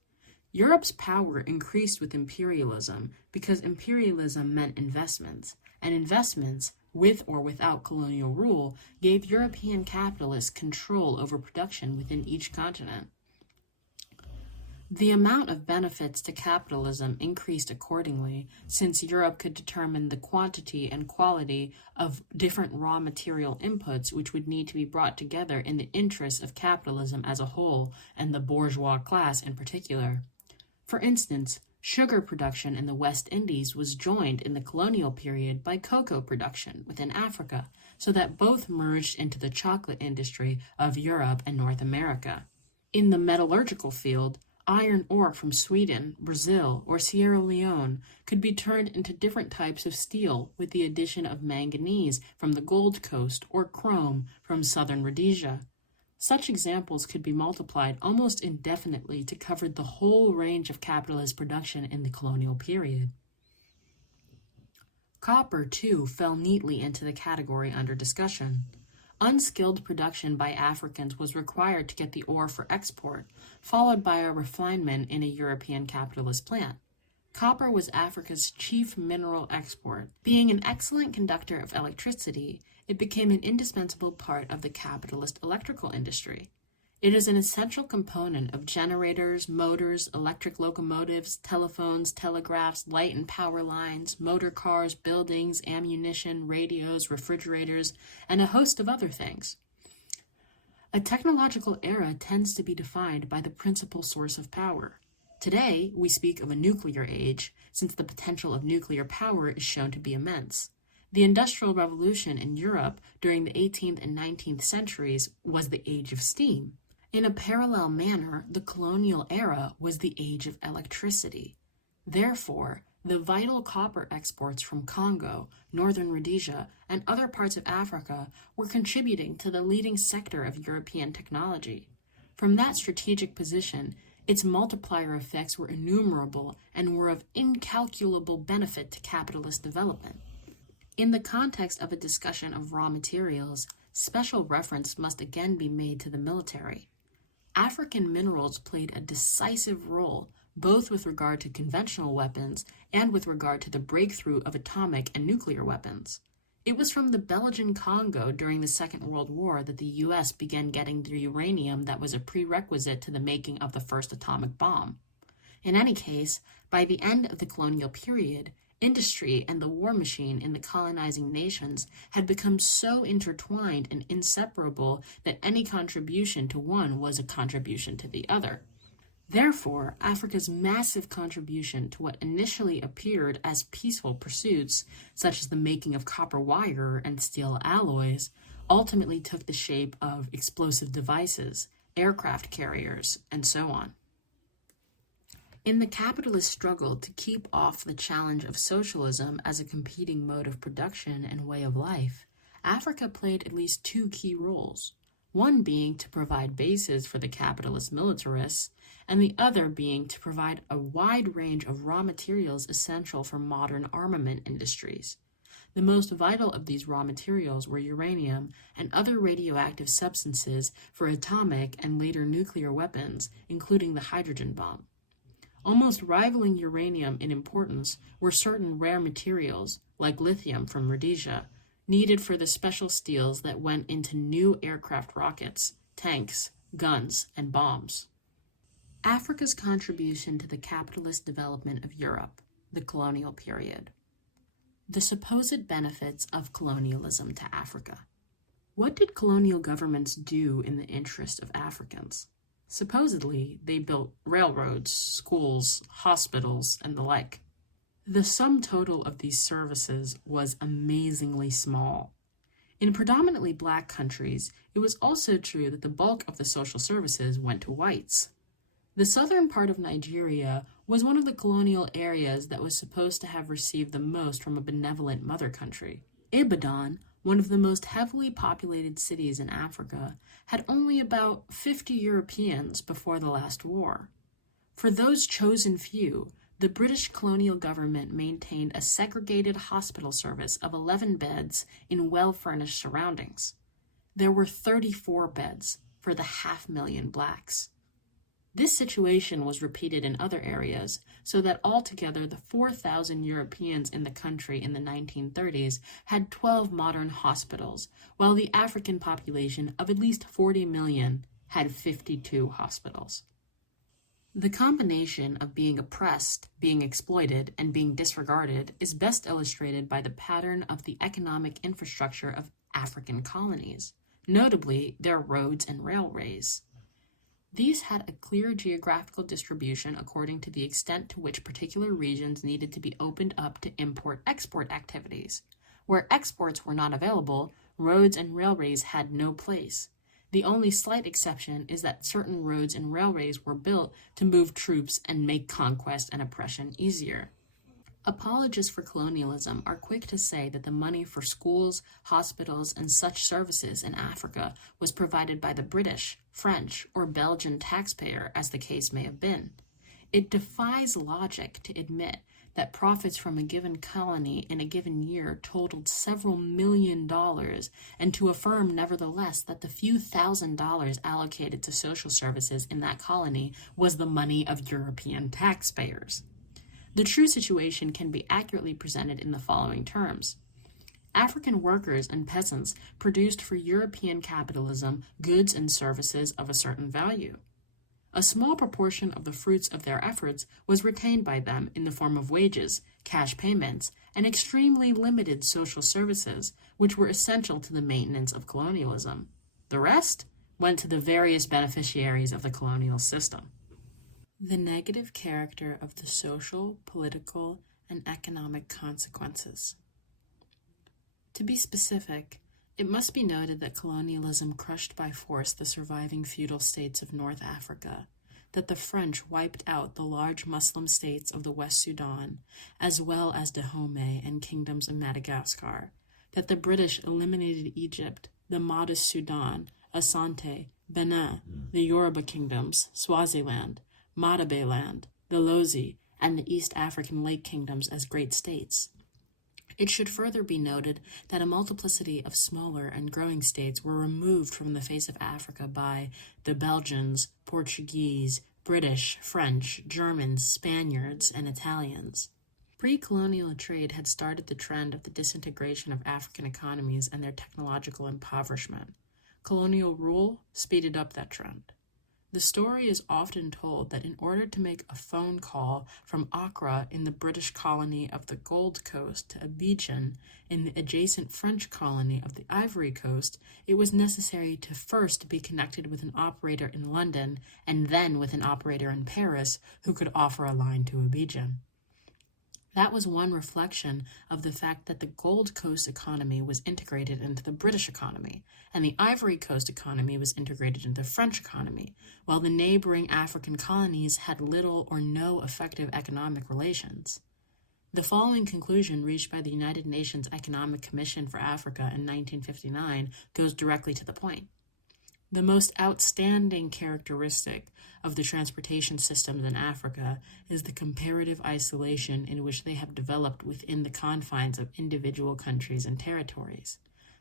Europe's power increased with imperialism because imperialism meant investments, and investments, with or without colonial rule, gave European capitalists control over production within each continent. The amount of benefits to capitalism increased accordingly, since Europe could determine the quantity and quality of different raw material inputs which would need to be brought together in the interests of capitalism as a whole, and the bourgeois class in particular. For instance, sugar production in the West Indies was joined in the colonial period by cocoa production within Africa, so that both merged into the chocolate industry of Europe and North America. In the metallurgical field, iron ore from Sweden, Brazil, or Sierra Leone could be turned into different types of steel with the addition of manganese from the Gold Coast or chrome from southern Rhodesia. Such examples could be multiplied almost indefinitely to cover the whole range of capitalist production in the colonial period. Copper, too, fell neatly into the category under discussion. Unskilled production by Africans was required to get the ore for export, followed by a refinement in a European capitalist plant. Copper was Africa's chief mineral export. Being an excellent conductor of electricity, it became an indispensable part of the capitalist electrical industry. It is an essential component of generators, motors, electric locomotives, telephones, telegraphs, light and power lines, motor cars, buildings, ammunition, radios, refrigerators, and a host of other things. A technological era tends to be defined by the principal source of power. Today, we speak of a nuclear age, since the potential of nuclear power is shown to be immense. The Industrial Revolution in Europe during the 18th and 19th centuries was the age of steam. In a parallel manner, the colonial era was the age of electricity. Therefore, the vital copper exports from Congo, northern Rhodesia, and other parts of Africa were contributing to the leading sector of European technology. From that strategic position, its multiplier effects were innumerable and were of incalculable benefit to capitalist development. In the context of a discussion of raw materials, special reference must again be made to the military. African minerals played a decisive role, both with regard to conventional weapons and with regard to the breakthrough of atomic and nuclear weapons. It was from the Belgian Congo during the Second World War that the U.S. began getting the uranium that was a prerequisite to the making of the first atomic bomb. In any case, by the end of the colonial period, industry and the war machine in the colonizing nations had become so intertwined and inseparable that any contribution to one was a contribution to the other. Therefore, Africa's massive contribution to what initially appeared as peaceful pursuits, such as the making of copper wire and steel alloys, ultimately took the shape of explosive devices, aircraft carriers, and so on. In the capitalist struggle to keep off the challenge of socialism as a competing mode of production and way of life, Africa played at least two key roles, one being to provide bases for the capitalist militarists, and the other being to provide a wide range of raw materials essential for modern armament industries. The most vital of these raw materials were uranium and other radioactive substances for atomic and later nuclear weapons, including the hydrogen bomb. Almost rivaling uranium in importance were certain rare materials, like lithium from Rhodesia, needed for the special steels that went into new aircraft rockets, tanks, guns, and bombs. Africa's contribution to the capitalist development of Europe, the colonial period. The supposed benefits of colonialism to Africa. What did colonial governments do in the interest of Africans? Supposedly, they built railroads, schools, hospitals, and the like. The sum total of these services was amazingly small. In predominantly black countries, it was also true that the bulk of the social services went to whites. The southern part of Nigeria was one of the colonial areas that was supposed to have received the most from a benevolent mother country. Ibadan, one of the most heavily populated cities in Africa, had only about 50 Europeans before the last war. For those chosen few, the British colonial government maintained a segregated hospital service of 11 beds in well-furnished surroundings. There were 34 beds for the 500,000 blacks. This situation was repeated in other areas, so that altogether the 4,000 Europeans in the country in the 1930s had 12 modern hospitals, while the African population of at least 40 million had 52 hospitals. The combination of being oppressed, being exploited, and being disregarded is best illustrated by the pattern of the economic infrastructure of African colonies, notably their roads and railways. These had a clear geographical distribution according to the extent to which particular regions needed to be opened up to import-export activities. Where exports were not available, roads and railways had no place. The only slight exception is that certain roads and railways were built to move troops and make conquest and oppression easier. Apologists for colonialism are quick to say that the money for schools, hospitals, and such services in Africa was provided by the British, French, or Belgian taxpayer, as the case may have been. It defies logic to admit that profits from a given colony in a given year totaled several $1,000,000, and to affirm, nevertheless, that the few $1,000s allocated to social services in that colony was the money of European taxpayers. The true situation can be accurately presented in the following terms. African workers and peasants produced for European capitalism goods and services of a certain value. A small proportion of the fruits of their efforts was retained by them in the form of wages, cash payments, and extremely limited social services, which were essential to the maintenance of colonialism. The rest went to the various beneficiaries of the colonial system. The negative character of the social, political, and economic consequences. To be specific, it must be noted that colonialism crushed by force the surviving feudal states of North Africa, that the French wiped out the large Muslim states of the West Sudan, as well as Dahomey and kingdoms of Madagascar, that the British eliminated Egypt, the modest Sudan, Asante, Benin, the Yoruba kingdoms, Swaziland, Madabeland, the Lozi, and the East African Lake Kingdoms as great states. It should further be noted that a multiplicity of smaller and growing states were removed from the face of Africa by the Belgians, Portuguese, British, French, Germans, Spaniards, and Italians. Pre-colonial trade had started the trend of the disintegration of African economies and their technological impoverishment. Colonial rule speeded up that trend. The story is often told that in order to make a phone call from Accra in the British colony of the Gold Coast to Abidjan in the adjacent French colony of the Ivory Coast, it was necessary to first be connected with an operator in London and then with an operator in Paris who could offer a line to Abidjan. That was one reflection of the fact that the Gold Coast economy was integrated into the British economy, and the Ivory Coast economy was integrated into the French economy, while the neighboring African colonies had little or no effective economic relations. The following conclusion reached by the United Nations Economic Commission for Africa in 1959 goes directly to the point. The most outstanding characteristic of the transportation systems in Africa is the comparative isolation in which they have developed within the confines of individual countries and territories.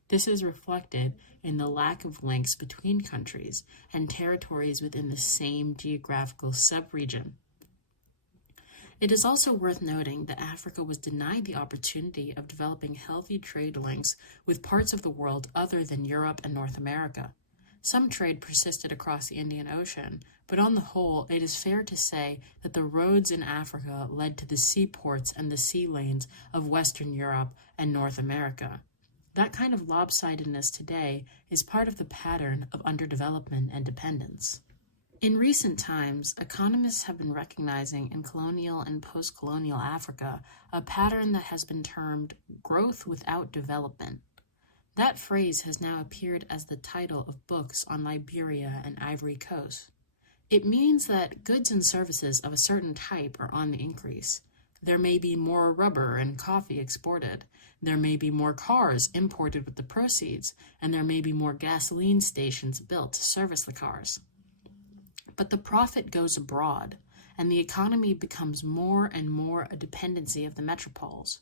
This is reflected in the lack of links between countries and territories within the same geographical subregion. It is also worth noting that Africa was denied the opportunity of developing healthy trade links with parts of the world other than Europe and North America. Some trade persisted across the Indian Ocean, but on the whole, it is fair to say that the roads in Africa led to the seaports and the sea lanes of Western Europe and North America. That kind of lopsidedness today is part of the pattern of underdevelopment and dependence. In recent times, economists have been recognizing in colonial and post-colonial Africa a pattern that has been termed growth without development. That phrase has now appeared as the title of books on Liberia and Ivory Coast. It means that goods and services of a certain type are on the increase. There may be more rubber and coffee exported. There may be more cars imported with the proceeds, and there may be more gasoline stations built to service the cars. But the profit goes abroad, and the economy becomes more and more a dependency of the metropoles.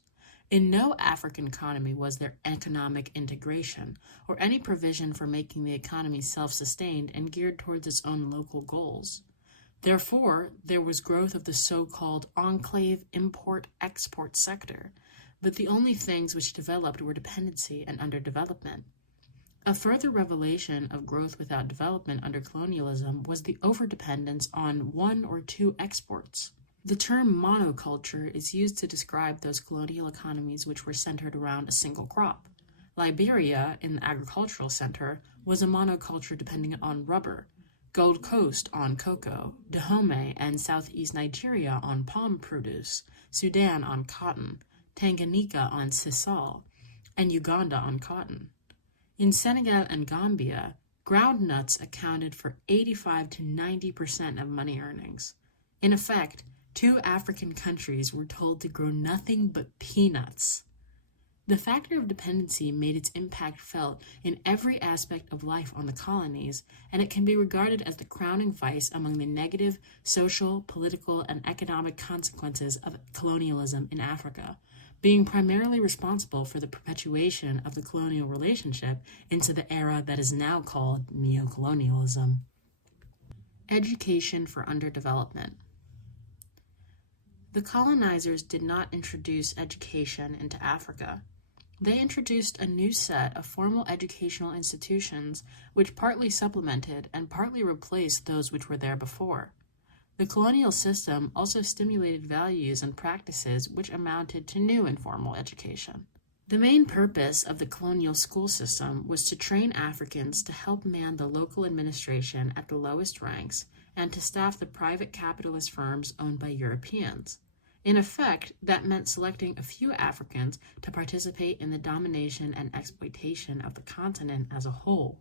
In no African economy was there economic integration, or any provision for making the economy self-sustained and geared towards its own local goals. Therefore, there was growth of the so-called enclave import-export sector, but the only things which developed were dependency and underdevelopment. A further revelation of growth without development under colonialism was the overdependence on one or two exports. The term monoculture is used to describe those colonial economies which were centered around a single crop. Liberia, in the agricultural center, was a monoculture depending on rubber, Gold Coast on cocoa, Dahomey and southeast Nigeria on palm produce, Sudan on cotton, Tanganyika on sisal, and Uganda on cotton. In Senegal and Gambia, ground nuts accounted for 85 to 90% of money earnings. In effect, 2 African countries were told to grow nothing but peanuts. The factor of dependency made its impact felt in every aspect of life on the colonies, and it can be regarded as the crowning vice among the negative social, political, and economic consequences of colonialism in Africa, being primarily responsible for the perpetuation of the colonial relationship into the era that is now called neocolonialism. Education for underdevelopment. The colonizers did not introduce education into Africa. They introduced a new set of formal educational institutions which partly supplemented and partly replaced those which were there before. The colonial system also stimulated values and practices which amounted to new informal education. The main purpose of the colonial school system was to train Africans to help man the local administration at the lowest ranks and to staff the private capitalist firms owned by Europeans. In effect, that meant selecting a few Africans to participate in the domination and exploitation of the continent as a whole.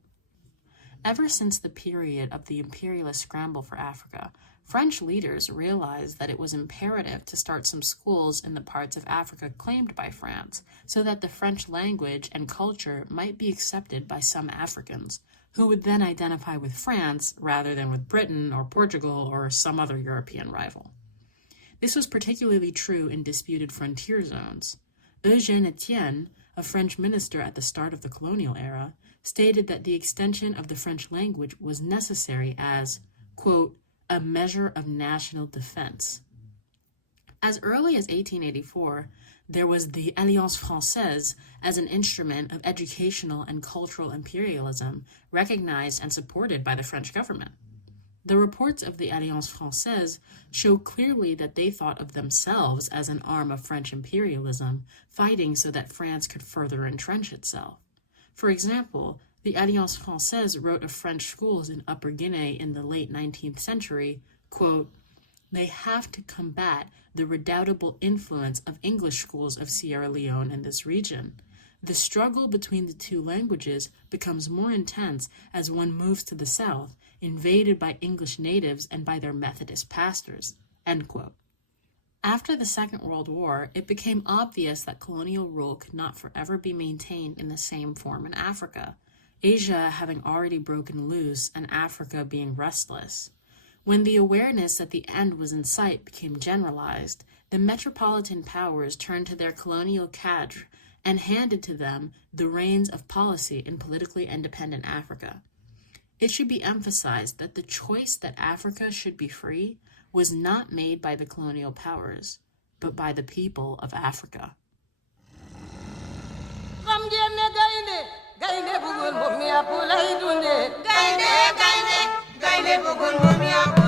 Ever since the period of the imperialist scramble for Africa, French leaders realized that it was imperative to start some schools in the parts of Africa claimed by France, so that the French language and culture might be accepted by some Africans, who would then identify with France rather than with Britain or Portugal or some other European rival. This was particularly true in disputed frontier zones. Eugène Etienne, a French minister at the start of the colonial era, stated that the extension of the French language was necessary as, quote, a measure of national defense. As early as 1884, there was the Alliance Française as an instrument of educational and cultural imperialism recognized and supported by the French government. The reports of the Alliance Française show clearly that they thought of themselves as an arm of French imperialism, fighting so that France could further entrench itself. For example, the Alliance Française wrote of French schools in Upper Guinea in the late 19th century, quote, they have to combat the redoubtable influence of English schools of Sierra Leone in this region. The struggle between the two languages becomes more intense as one moves to the south, invaded by English natives and by their Methodist pastors, end quote. After the Second World War, it became obvious that colonial rule could not forever be maintained in the same form in Africa, Asia having already broken loose and Africa being restless. When the awareness that the end was in sight became generalized, the metropolitan powers turned to their colonial cadre and handed to them the reins of policy in politically independent Africa. It should be emphasized that the choice that Africa should be free was not made by the colonial powers, but by the people of Africa. Gainde bugul mo mi apula idunde gainde bugul mo mi apula